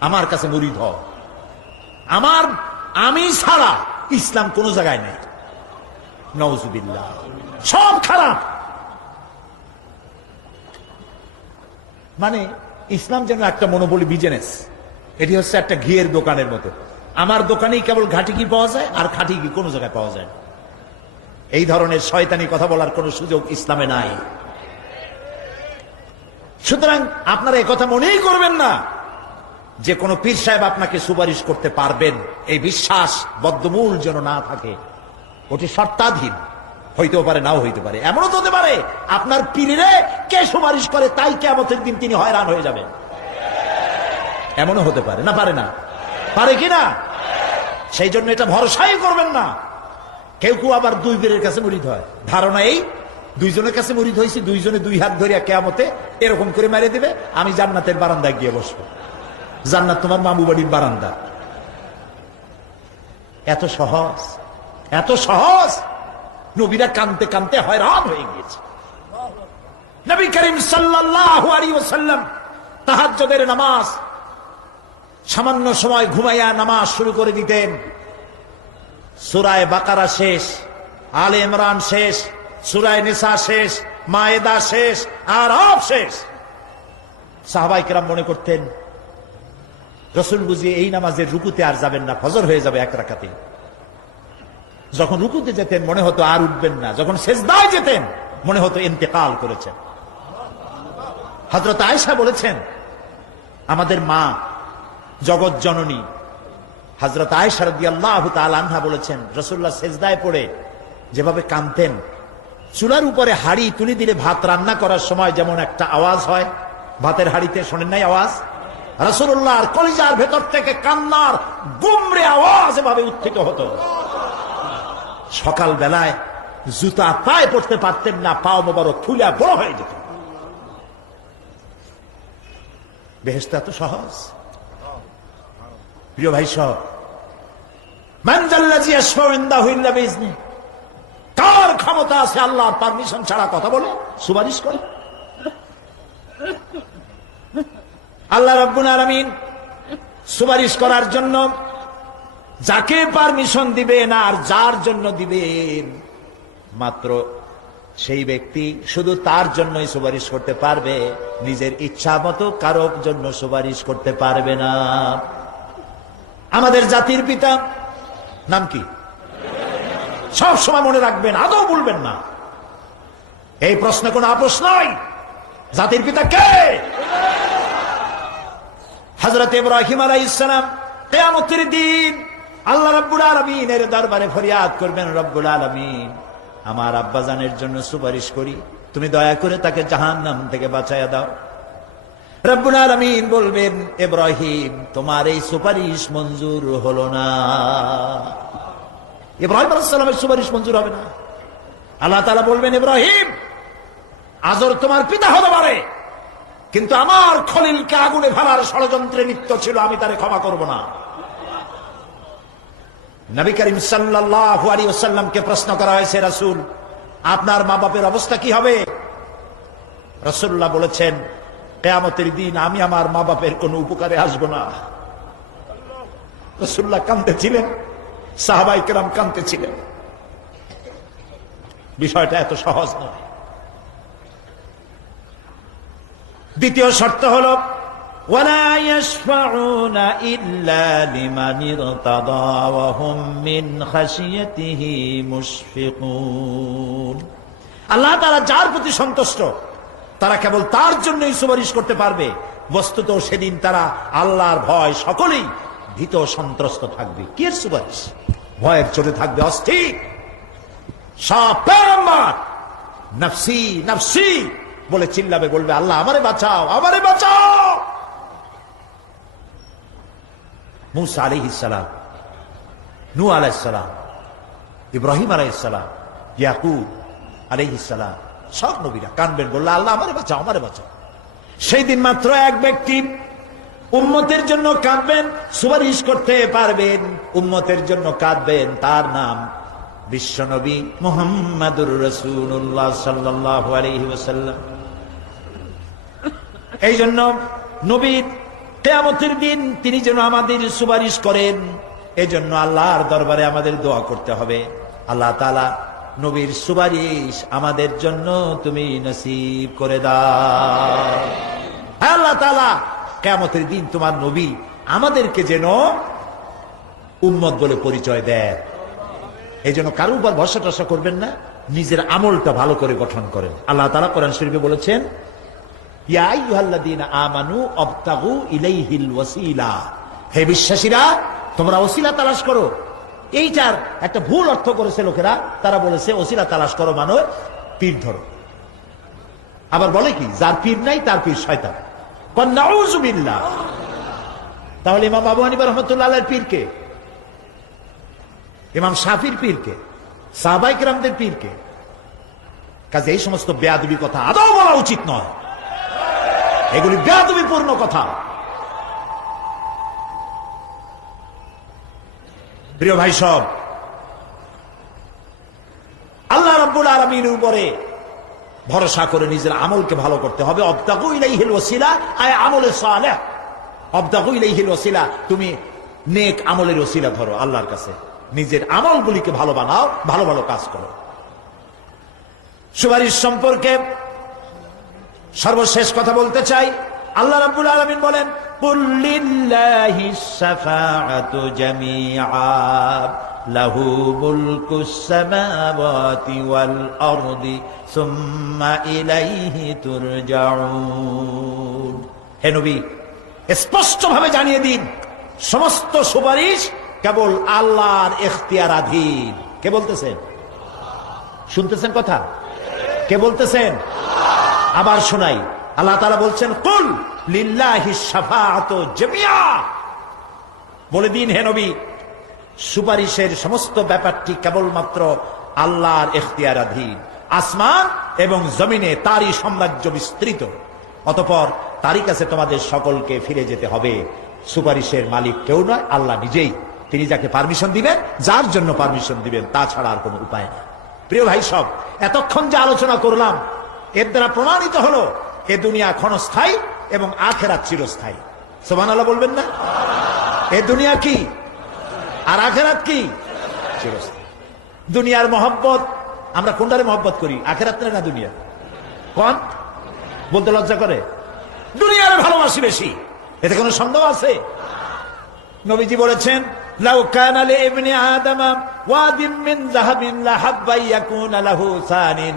আমার কাছে মুরিদ হও। আমি ছাড়া ইসলাম কোন জায়গায় নেই। নাউজুবিল্লাহ, সব খারাপ। মানে ইসলাম যেন একটা মনোবলি বিজনেস। এটি হচ্ছে একটা ঘিয়ের দোকানের মতো। আমার দোকানেই কেবল ঘাটি ঘি পাওয়া যায়, আর খাঁটি ঘি কোনো জায়গায় পাওয়া যায় না। এই ধরনের শয়তানি কথা বলার কোন সুযোগ ইসলামে নাই। সুতরাং আপনারা একথা মনেই করবেন না যে কোন পীর সাহেব আপনাকে সুপারিশ করতে পারবেন, এই বিশ্বাস বদ্ধমূল যেন না থাকে। ওটি শর্তাধীন, হইতেও পারে, নাও হইতে পারে। এমনও তো হতে পারে আপনার পীরে কে সুপারিশ করে তাই কিয়ামতের দিন তিনি হয়রান হয়ে যাবেন। এমনও হতে পারে, না পারে না? পারে কিনা? সেই জন্য এটা ভরসাই করবেন না। কেউ কেউ আবার দুই পীরের কাছে মুরিদ হয়, ধারণা এই দুইজনের কাছে মুরিদ হয়েছি, দুইজনে দুই হাত ধরিয়া কিয়ামতে এরকম করে মেরে দিবে, আমি জান্নাতের বারান্দায় গিয়ে বসবো। জান্নাত তোমার মামু বাড়ির বারান্দা। এত সহজ, এত সহজ। নবীরা কানতে কানতে হয়রান হয়ে গিয়েছে। নবী করিম সাল্লাল্লাহু আলাইহি ওয়াসাল্লাম তাহাজ্জুদের নামাজ সামান্য সময় ঘুমাইয়া নামাজ শুরু করে দিতেন। সূরা বাকারা শেষ, আলে ইমরান শেষ, সূরা নিসা শেষ, মায়েদা শেষ, আরাফ শেষ। সাহাবায়ে কেরাম মনে করতেন রাসূল বুঝি এই নামাজের রুকুতে আর যাবেন না, ফজর হয়ে যাবে এক রাকাতে। যখন রুকুতে যেতেন মনে হতো আর উঠবেন না, যখন সেজদায় যেতেন মনে হতো ইন্তেকাল করেছেন। হযরত আয়েশা বলেছেন, আমাদের মা জগৎ জননী হযরত আয়েশা রাদিয়াল্লাহু তাআলা আনহা বলেছেন, রাসূলুল্লাহ সেজদায় পড়ে যেভাবে কাঁদতেন, চুলার উপরে হাড়ি তুলে দিলে ভাত রান্না করার সময় যেমন একটা আওয়াজ হয় ভাতের হাড়িতে, শোনেন নাই আওয়াজ? রাসূলুল্লাহর কলিজার ভেতর থেকে কান্নার গুমরে আওয়াজ এভাবে উত্থিত হতো। সকাল বেলায় জুতা পায়ে পড়তে পারতেন না, পাও মোবারক ফুলে বড় হয়ে যেত। বেহেশত এত সহজ। প্রিয় ভাই সব, মান যাল্লাযী ইয়াশফাউ ইনদাহু ইল্লা বিইজনি, কার ক্ষমতা আছে আল্লাহর পারমিশন ছাড়া কথা বলে, সুপারিশ করে? আল্লাহ রাব্বুল আলামিন সুপারিশ করার জন্য যাকে পারমিশন দিবেন আর যার জন্য দিবেন মাত্র সেই ব্যক্তি শুধু তার জন্যই সুপারিশ করতে পারবে, নিজের ইচ্ছা মতো কারোর জন্য সুপারিশ করতে পারবে না। আমাদের জাতির পিতা নাম কি? সব সময় মনে রাখবেন, আদৌ ভুলবেন না। এই প্রশ্নে কোনো আপোষ নয়। জাতির পিতা কে? হযরত ইব্রাহিম আলাইহিস সালাম কিয়ামতের দিন আল্লাহ রাব্বুল আলামিনের দরবারে ফরিয়াদ করবেন, রব্বুল আলামিন আমার আব্বাজানের জন্য সুপারিশ করি, তুমি দয়া করে তাকে জাহান্নাম থেকে বাঁচায়া দাও। রব্বুল আলামিন বলবেন, ইব্রাহিম তোমার এই সুপারিশ মঞ্জুর হলো না। ইব্রাহিম আলাইহিস সালামের সুপারিশ মঞ্জুর হবে না। আল্লাহ তাআলা বলবেন, ইব্রাহিম আজর তোমার পিতা হতে পারে, কিন্তু আমার খলিলকে আগুনে ফেলার ষড়যন্ত্রে লিপ্ত ছিল, আমি তারে ক্ষমা করব না। নবী করিম সাল্লাল্লাহু আলাইহি ওয়াসাল্লামকে প্রশ্ন করা হয়েছে, রাসূল আপনার মা বাপের অবস্থা কি হবে? রাসূলুল্লাহ বলেছেন, কিয়ামতের দিন আমি আমার মা বাপের কোনো উপকারে আসব না। রাসূলুল্লাহ কাঁদতেছিলেন, সাহাবায়ে কেরাম কাঁদতেছিলেন। বিষয়টা এত সহজ নয়। দ্বিতীয় শর্ত হলো ওয়ালা ইয়াশফাউনা ইল্লা লিমান ইরতাদা ওয়া হুম মিন খাশিয়াতিহি মুশফিকুন। আল্লাহ তাআলা যার প্রতি সন্তুষ্ট তারা কেবল তার জন্যই সুপারিশ করতে পারবে। বস্তুত সেদিন তারা আল্লাহর ভয় সকলেই ভীত সন্ত্রস্ত থাকবে। কি এর সুপারিশ? ভয়ের চোটে থাকবে অস্থির। সব পয়গম্বর নফসি নফসি বলে চিল্লাবে, বলবে আল্লাহ আমারে বাঁচাও, আমারে বাঁচাও। মুসা আলাইহিস সালাম, নূহ আলাইহিস সালাম, ইব্রাহিম আলাইহিস সালাম, ইয়াকুব আলাইহিস সালাম, সব নবীরা কানবেন, বললে আল্লাহ আমারে বাঁচাও, আমারে বাঁচাও। সেই দিন মাত্র এক ব্যক্তি উম্মতের জন্য কাঁদবেন, সুপারিশ করতে পারবেন, উম্মতের জন্য কাঁদবেন, তার নাম বিশ্বনবী মুহাম্মাদুর রাসূলুল্লাহ সাল্লাল্লাহু আলাইহি ওয়াসাল্লাম। এই জন্য নবীর কিয়ামতের দিন তিনি যেন আমাদের সুপারিশ করেন, এই জন্য আল্লাহর দরবারে আমাদের দোয়া করতে হবে, আল্লাহ তাআলা নবীর সুপারিশ আমাদের জন্য তুমি নসিব করে দাও। আল্লাহ তাআলা কিয়ামতের দিন তোমার নবী আমাদেরকে যেন উম্মত বলে পরিচয় দেয়। এই জন্য কারো উপর ভরসা টসা করবেন না, নিজের আমলটা ভালো করে গঠন করেন। আল্লাহ তাআলা কোরআন শরীফে বলেছেন, ইয়া আইয়ুহাল্লাযীনা আমানু আবতাগু ইলাইহিল ওয়াসিলা, হে বিশ্বাসীরা তোমরা ওসিলা তালাশ করো। এইটার একটা ভুল অর্থ করেছে লোকেরা, তারা বলেছে ওসিলা তালাশ করো মানে পীর ধরো। আবার বলে কি, যার পীর নাই তার পীর শয়তান। নাউযু বিল্লাহ। তাহলে ইমাম আবু হানিফা রাহমাতুল্লাহ আলাইহির পীর কে? ইমাম শাফির পীর কে? সাহাবায়ে কেরামদের পীর কে? কাজে এই সমস্ত বেয়াদবি কথা আদৌ বলা উচিত নয়, এগুলি বেয়াদবিপূর্ণ কথা। প্রিয় ভাই সব, আল্লাহ রাব্বুল আলামিনের উপরে ভরসা করে নিজের আমলকে ভালো করতে হবে। আবতাগু ইলাইহিল ওয়াসিলা, আয় আমলে সালেহ। আবতাগু ইলাইহিল ওয়াসিলা, তুমি নেক আমলের ওসিলা ধরো আল্লাহর কাছে, নিজের আমলগুলিকে ভালো বানাও, ভালো ভালো কাজ করো। সুপারিশ সম্পর্কে সর্বশেষ কথা বলতে চাই। আল্লাহ রাব্বুল আলামিন বলেন, কুল লিল্লাহিস শাফাআতু জামিআ লাহু মুলকুস সামাওয়াতি ওয়াল আরদি সুম্মা ইলাইহি তুরজাউন। হে নবী, স্পষ্টভাবে জানিয়ে দিন সমস্ত সুপারিশ কেবল আল্লাহর ইখতিয়ারাধীন। কে বলতেছেন? শুনতেছেন কথা? কে বলতেছেন? আবার শোনাই। আল্লাহ তাআলা বলছেন, কুল লিল্লাহিস শাফাআতু জামিআ, বলে দিন হে নবী সুপারিশের সমস্ত ব্যাপারটি কেবলমাত্র আল্লাহর ইখতিয়ারাধীন। আসমান এবং জমিনে তারই সাম্রাজ্য বিস্তৃত, অতঃপর তারই কাছে তোমাদের সকলকে ফিরে যেতে হবে। সুপারিশের মালিক কেউ নয়, আল্লাহ নিজেই। তিনি যাকে পারমিশন দিবেন, যার জন্য পারমিশন দিবেন, তাছাড়া আর কোনো উপায় নেই। প্রিয় ভাই সব, এতক্ষণ যে আলোচনা করলাম এর দ্বারা প্রমাণিত হলো এ দুনিয়া ক্ষণস্থায়ী এবং আখিরাত চিরস্থায়ী। সুবহানাল্লাহ বলবেন না? এ দুনিয়া কি আর আখিরাত কি? চিরস্থায়ী। দুনিয়ার মহব্বত আমরা কোনটারে মহব্বত করি, আখিরাত না দুনিয়া? কোন বলতে লজ্জা করে? দুনিয়ার ভালোবাসি বেশি, এতে কোনো সন্দেহ আছে? নবীজি বলেছেন, লাউ কানা লিইবনি আদম ওয়াদিন মিন যাহাবিন লাহাব্বা ইয়াকুনা লাহু সানিন,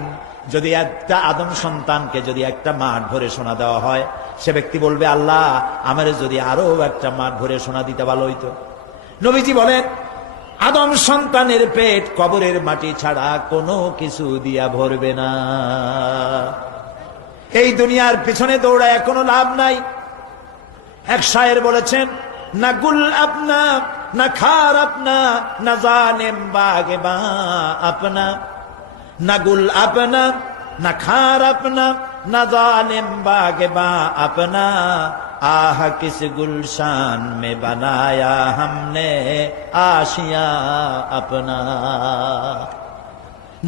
যদি একটা আদম সন্তানকে যদি একটা মাঠ ভরে সোনা দেওয়া হয়, সে ব্যক্তি বলবে, আল্লাহ আমারে যদি আরো একটা মাঠ ভরে সোনা দিতে ভালো হইতো। নবীজি বলেন, আদম সন্তানের পেট কবরের মাটি ছাড়া কোনো কিছু দিয়া ভরবে না। এই দুনিয়ার পিছনে দৌড়ায় কোনো লাভ নাই। এক শায়ের বলেছেন, না গুল আপনা না খার আপনা না জানেম বাগে বা আপনা, না গুল আপনা না খার আপনা না জানেম বাগে বা আপনা, আহ কিস গুলশান মে বানায়া हमने आशिया अपना।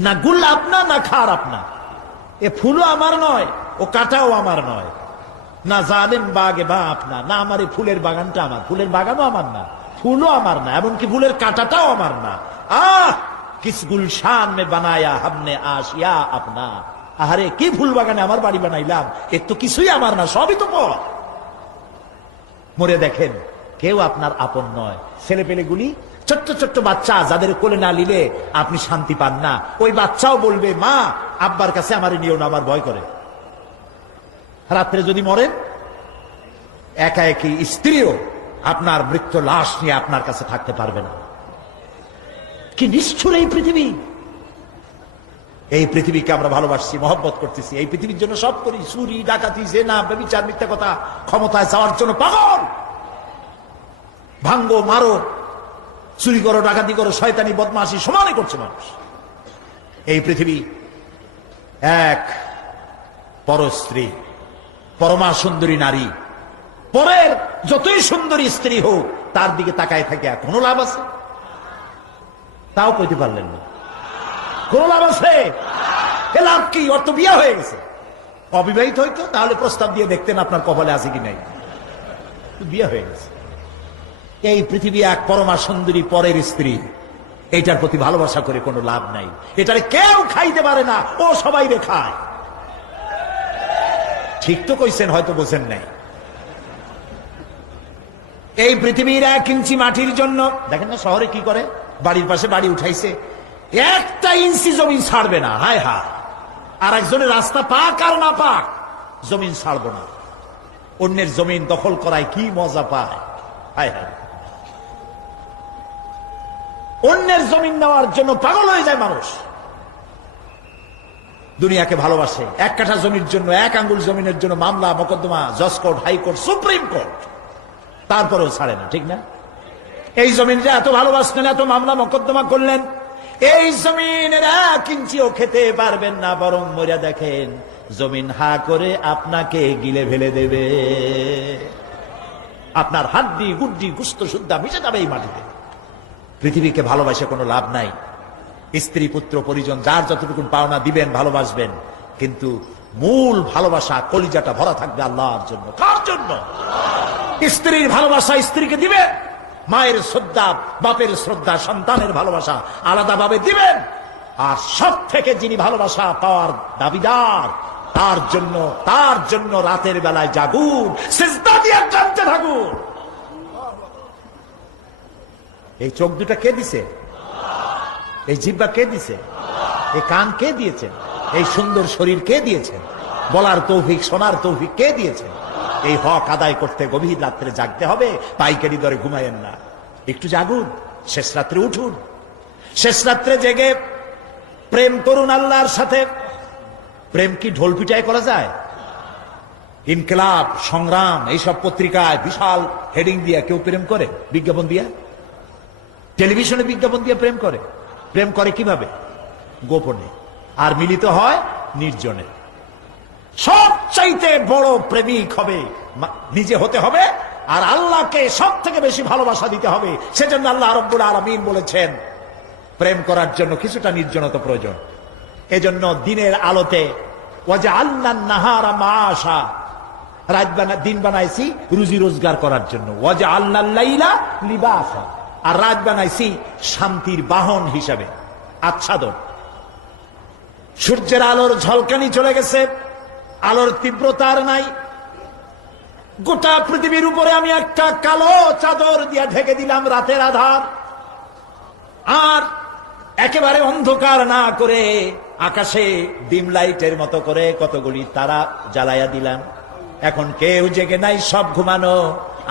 না গুল আপনা না খার আপনা, এ ফুলও আমার নয়, ও কাটাও আমার নয়। না জালেম বাগে বা আপনা, না আমার এই ফুলের বাগানটা আমার, ফুলের বাগানও আমার না, ফুলও আমার না, এমনকি ফুলের কাঁটাটাও আমার না। আহ কিস গুলশান মে বানায়া हमने आशिया अपना, আহারে কি ফুল বাগানে আমার বাড়ি বানাইলাম, এর তো কিছুই আমার না, সবই তো পর। মরে দেখেন কেউ আপনার আপন নয়। ছেলে পেলেগুলি ছোট্ট ছোট্ট বাচ্চা, যাদের কোলে না নিলে আপনি শান্তি পান না, ওই বাচ্চাও বলবে, মা আব্বার কাছে আমার নিও না, আমার ভয় করে। রাত্রে যদি মরেন, একা একই স্ত্রীও আপনার মৃত্যু লাশ নিয়ে আপনার কাছে থাকতে পারবে না। কি নিষ্ঠুর এই পৃথিবী! এই পৃথিবীকে আমরা ভালোবাসছি, মহব্বত করতেছি, এই পৃথিবীর জন্য সব করি, চুরি ডাকাতি জেনা ব্যভিচার মিথ্যা কথা, ক্ষমতায় যাওয়ার জন্য পাগল। ভাঙ্গো মারো, চুরি করো, ডাকাতি করো, শয়তানি বদমাশি সমানে করছে মানুষ। এই পৃথিবী এক পরস্ত্রী, পরমা সুন্দরী নারী, পরের যতই সুন্দরী স্ত্রী হোক তার দিকে তাকায় থাকে কোনো লাভ আছে? তাও কইতে পারলেন না। কোন লাভ আছে? এ লাভ কি? ওর তো বিয়ে হয়ে গেছে। অবিবাহিত হইতো তাহলে প্রস্তাব দিয়ে দেখতেন আপনার কপালে আছে কি নাই। বিয়ে হয়ে গেছে। এই পৃথিবী এক পরমা সুন্দরী পরের স্ত্রী, এইটার প্রতি ভালোবাসা করে কোনো লাভ নাই। এটারে কেউ খাইতে পারে না, ও সবাই রে খায়। ঠিক তো কইছেন, হয়তো বোঝেন নাই। এই পৃথিবীর 1 ইঞ্চি মাটির জন্য দেখেন না শহরে কি করে, বাড়ির পাশে বাড়ি উঠাইছে, 1 ইঞ্চি জমিন ছাড়বে না। হায় হায়, আর একজনের রাস্তা পাক আর না পাক, জমিন ছাড়বো না। অন্যের জমিন দখল করায় কি মজা পায়। হায় হায়, অন্যের জমিন নেওয়ার জন্য পাগল হয়ে যায় মানুষ। দুনিয়াকে ভালোবাসে, 1 কাঠা জমির জন্য, 1 আঙ্গুল জমিনের জন্য মামলা মোকদ্দমা, জজ কোর্ট, হাইকোর্ট, সুপ্রিম কোর্ট, তারপরেও ছাড়ে না। ঠিক না? এই জমিনটা এত ভালোবাসলেন, এত মামলা মোকদ্দমা করলেন, এই জমিনের 1 ইঞ্চিও খেতে পারবেন না, বরং মরিয়া দেখেন জমিন হা করে আপনাকে গিলে ফেলে দেবে। আপনার হাড্ডি গুড্ডি গুস্ত শুদ্ধা মিশে যাবে এই মাটিতে। পৃথিবীকে ভালোবাসে কোনো লাভ নাই। স্ত্রী পুত্র পরিজন যার যতটুকু পাওনা দিবেন, ভালোবাসবেন, কিন্তু মূল ভালোবাসা, কলিজাটা ভরা থাকবে আল্লাহর জন্য। কার জন্য? স্ত্রীর ভালোবাসা স্ত্রীকে দিবেন, মায়ের শ্রদ্ধা, বাপের শ্রদ্ধা, সন্তানের ভালোবাসা আলাদাভাবে দিবেন। আর সব থেকে যিনি ভালোবাসা পাওয়ার দাবিদার, তার জন্য রাতের বেলায় জাগুন, সিজদা দিয়ে কাঁদতে থাকুন। এই চোখ দুটা কে দিছে? এই জিহ্বা কে দিছে? এই কান কে দিয়েছেন? এই সুন্দর শরীর কে দিয়েছেন? বলার তৌফিক, শোনার তৌফিক কে দিয়েছেন? এই হক আদায় করতে গভীর রাত্রে জাগতে হবে, পাইকারি দরে ঘুমায়েন না। একটু জাগুন, শেষ রাত্রে উঠুন, শেষ রাত্রে জেগে প্রেম করুন আল্লাহর সাথে। প্রেম কি ঢোল পিটায় করা যায়? ইনকিলাব, সংগ্রাম, এইসব পত্রিকায় বিশাল হেডিং দিয়ে কেউ প্রেম করে? বিজ্ঞাপন দিয়া? টেলিভিশনে বিজ্ঞাপন দিয়ে প্রেম করে? প্রেম করে কিভাবে? গোপনে, আর মিলিত হয় নির্জনে। সবচাইতে বড় প্রেমিক হবে নিজে হতে হবে, আর আল্লাহকে সব থেকে বেশি ভালোবাসা দিতে হবে। সেজন্য আল্লাহ রাব্বুল আলামিন বলেছেন প্রেম করার জন্য কিছুটা নির্জনতা প্রয়োজন। এজন্য দিনের আলোতে ওয়াজআলনান নাহারা মাআশা, দিন বানাইছি রুজি রোজগার করার জন্য। ওয়াজআলনাল লাইলা লিবাসা, আর রাত বানাইছি শান্তির বাহন হিসাবে, আচ্ছাদন। সূর্যের আলোর ঝলকানি চলে গেছে, আলোর তীব্রতার নাই। গোটা পৃথিবীর উপরে আমি একটা কালো চাদর দিয়া ঢেকে দিলাম রাতের আধার, আর একেবারে অন্ধকার না করে আকাশে ডিম লাইটের মতো করে কতগুলি তারা জ্বালাইয়া দিলাম। এখন কেউ জেগে নাই, সব ঘুমানো।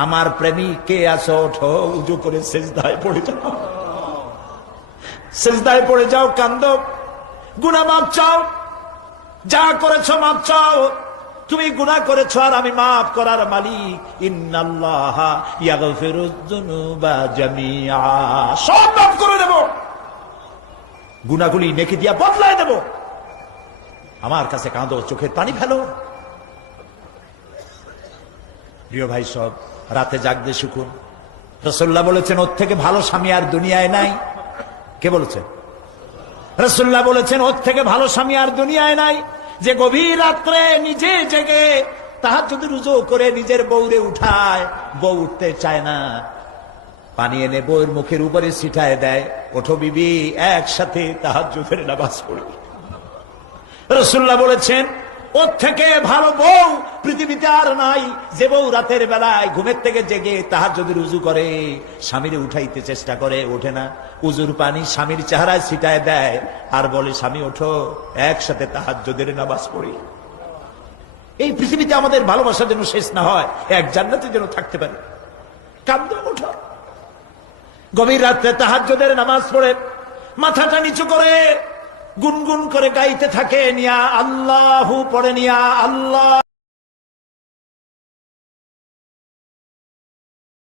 আমার প্রেমিক কে আছো? ওঠো, উজু করে সিজদায় পড়ে যাও, সিজদায় পড়ে যাও, কান্দো, গুনাহ মাপ চাও, যা করেছো মাপ চাও। তুমি গুনাহ করেছো আর আমি মাফ করার মালিক। ইন্নাল্লাহা ইয়াগফিরুয যুনুবা জামিআ, সব মাফ করে দেব, গুনাহগুলি নেকি দিয়া বদলায় দেব। আমার কাছে কাঁদো, চোখের পানি ফেলো। প্রিয় ভাই সব, রাতে জাগতে শিখুন। রাসূলুল্লাহ বলেছেন ওর থেকে ভালো স্বামী আর দুনিয়ায় নাই। কে বলেছেন? রাসূলুল্লাহ বলেছেন ওর থেকে ভালো স্বামী আর দুনিয়ায় নাই, যে গভীর রাত্রে নিজে জেগে তাহাজ্জুদ রুজু করে নিজের বউরে উঠায়। বউ উঠতে চায় না, পানি এনে বউয়ের মুখের উপরে ছিটায় দেয়, ওঠো বিবি, একসাথে তাহাজ্জুদের নামাজ পড়ি। রাসূলুল্লাহ বলেছেন ওর থেকে ভালো বউ পৃথিবীতে আর নাই, যে বউ রাতের বেলায় ঘুমের থেকে জেগে তাহাজ্জুদের উজু করে, স্বামীরে উঠাইতে চেষ্টা করে, ওঠে না, উজুর পানি স্বামীর চেহারায় ছিটায় দেয় আর বলে স্বামী ওঠো, একসাথে তাহাজ্জুদের নামাজ পড়ি। এই পৃথিবীতে আমাদের ভালোবাসা যেন শেষ না হয়, এক জান্নাতে যেন থাকতে পারে। কাঁদো, ওঠো, গভীর রাত্রে তাহাজ্জুদের নামাজ পড়ে মাথাটা নিচু করে গুনগুন করে গাইতে থাকে, নিয়া আল্লাহু পড়ে, নিয়া আল্লাহ।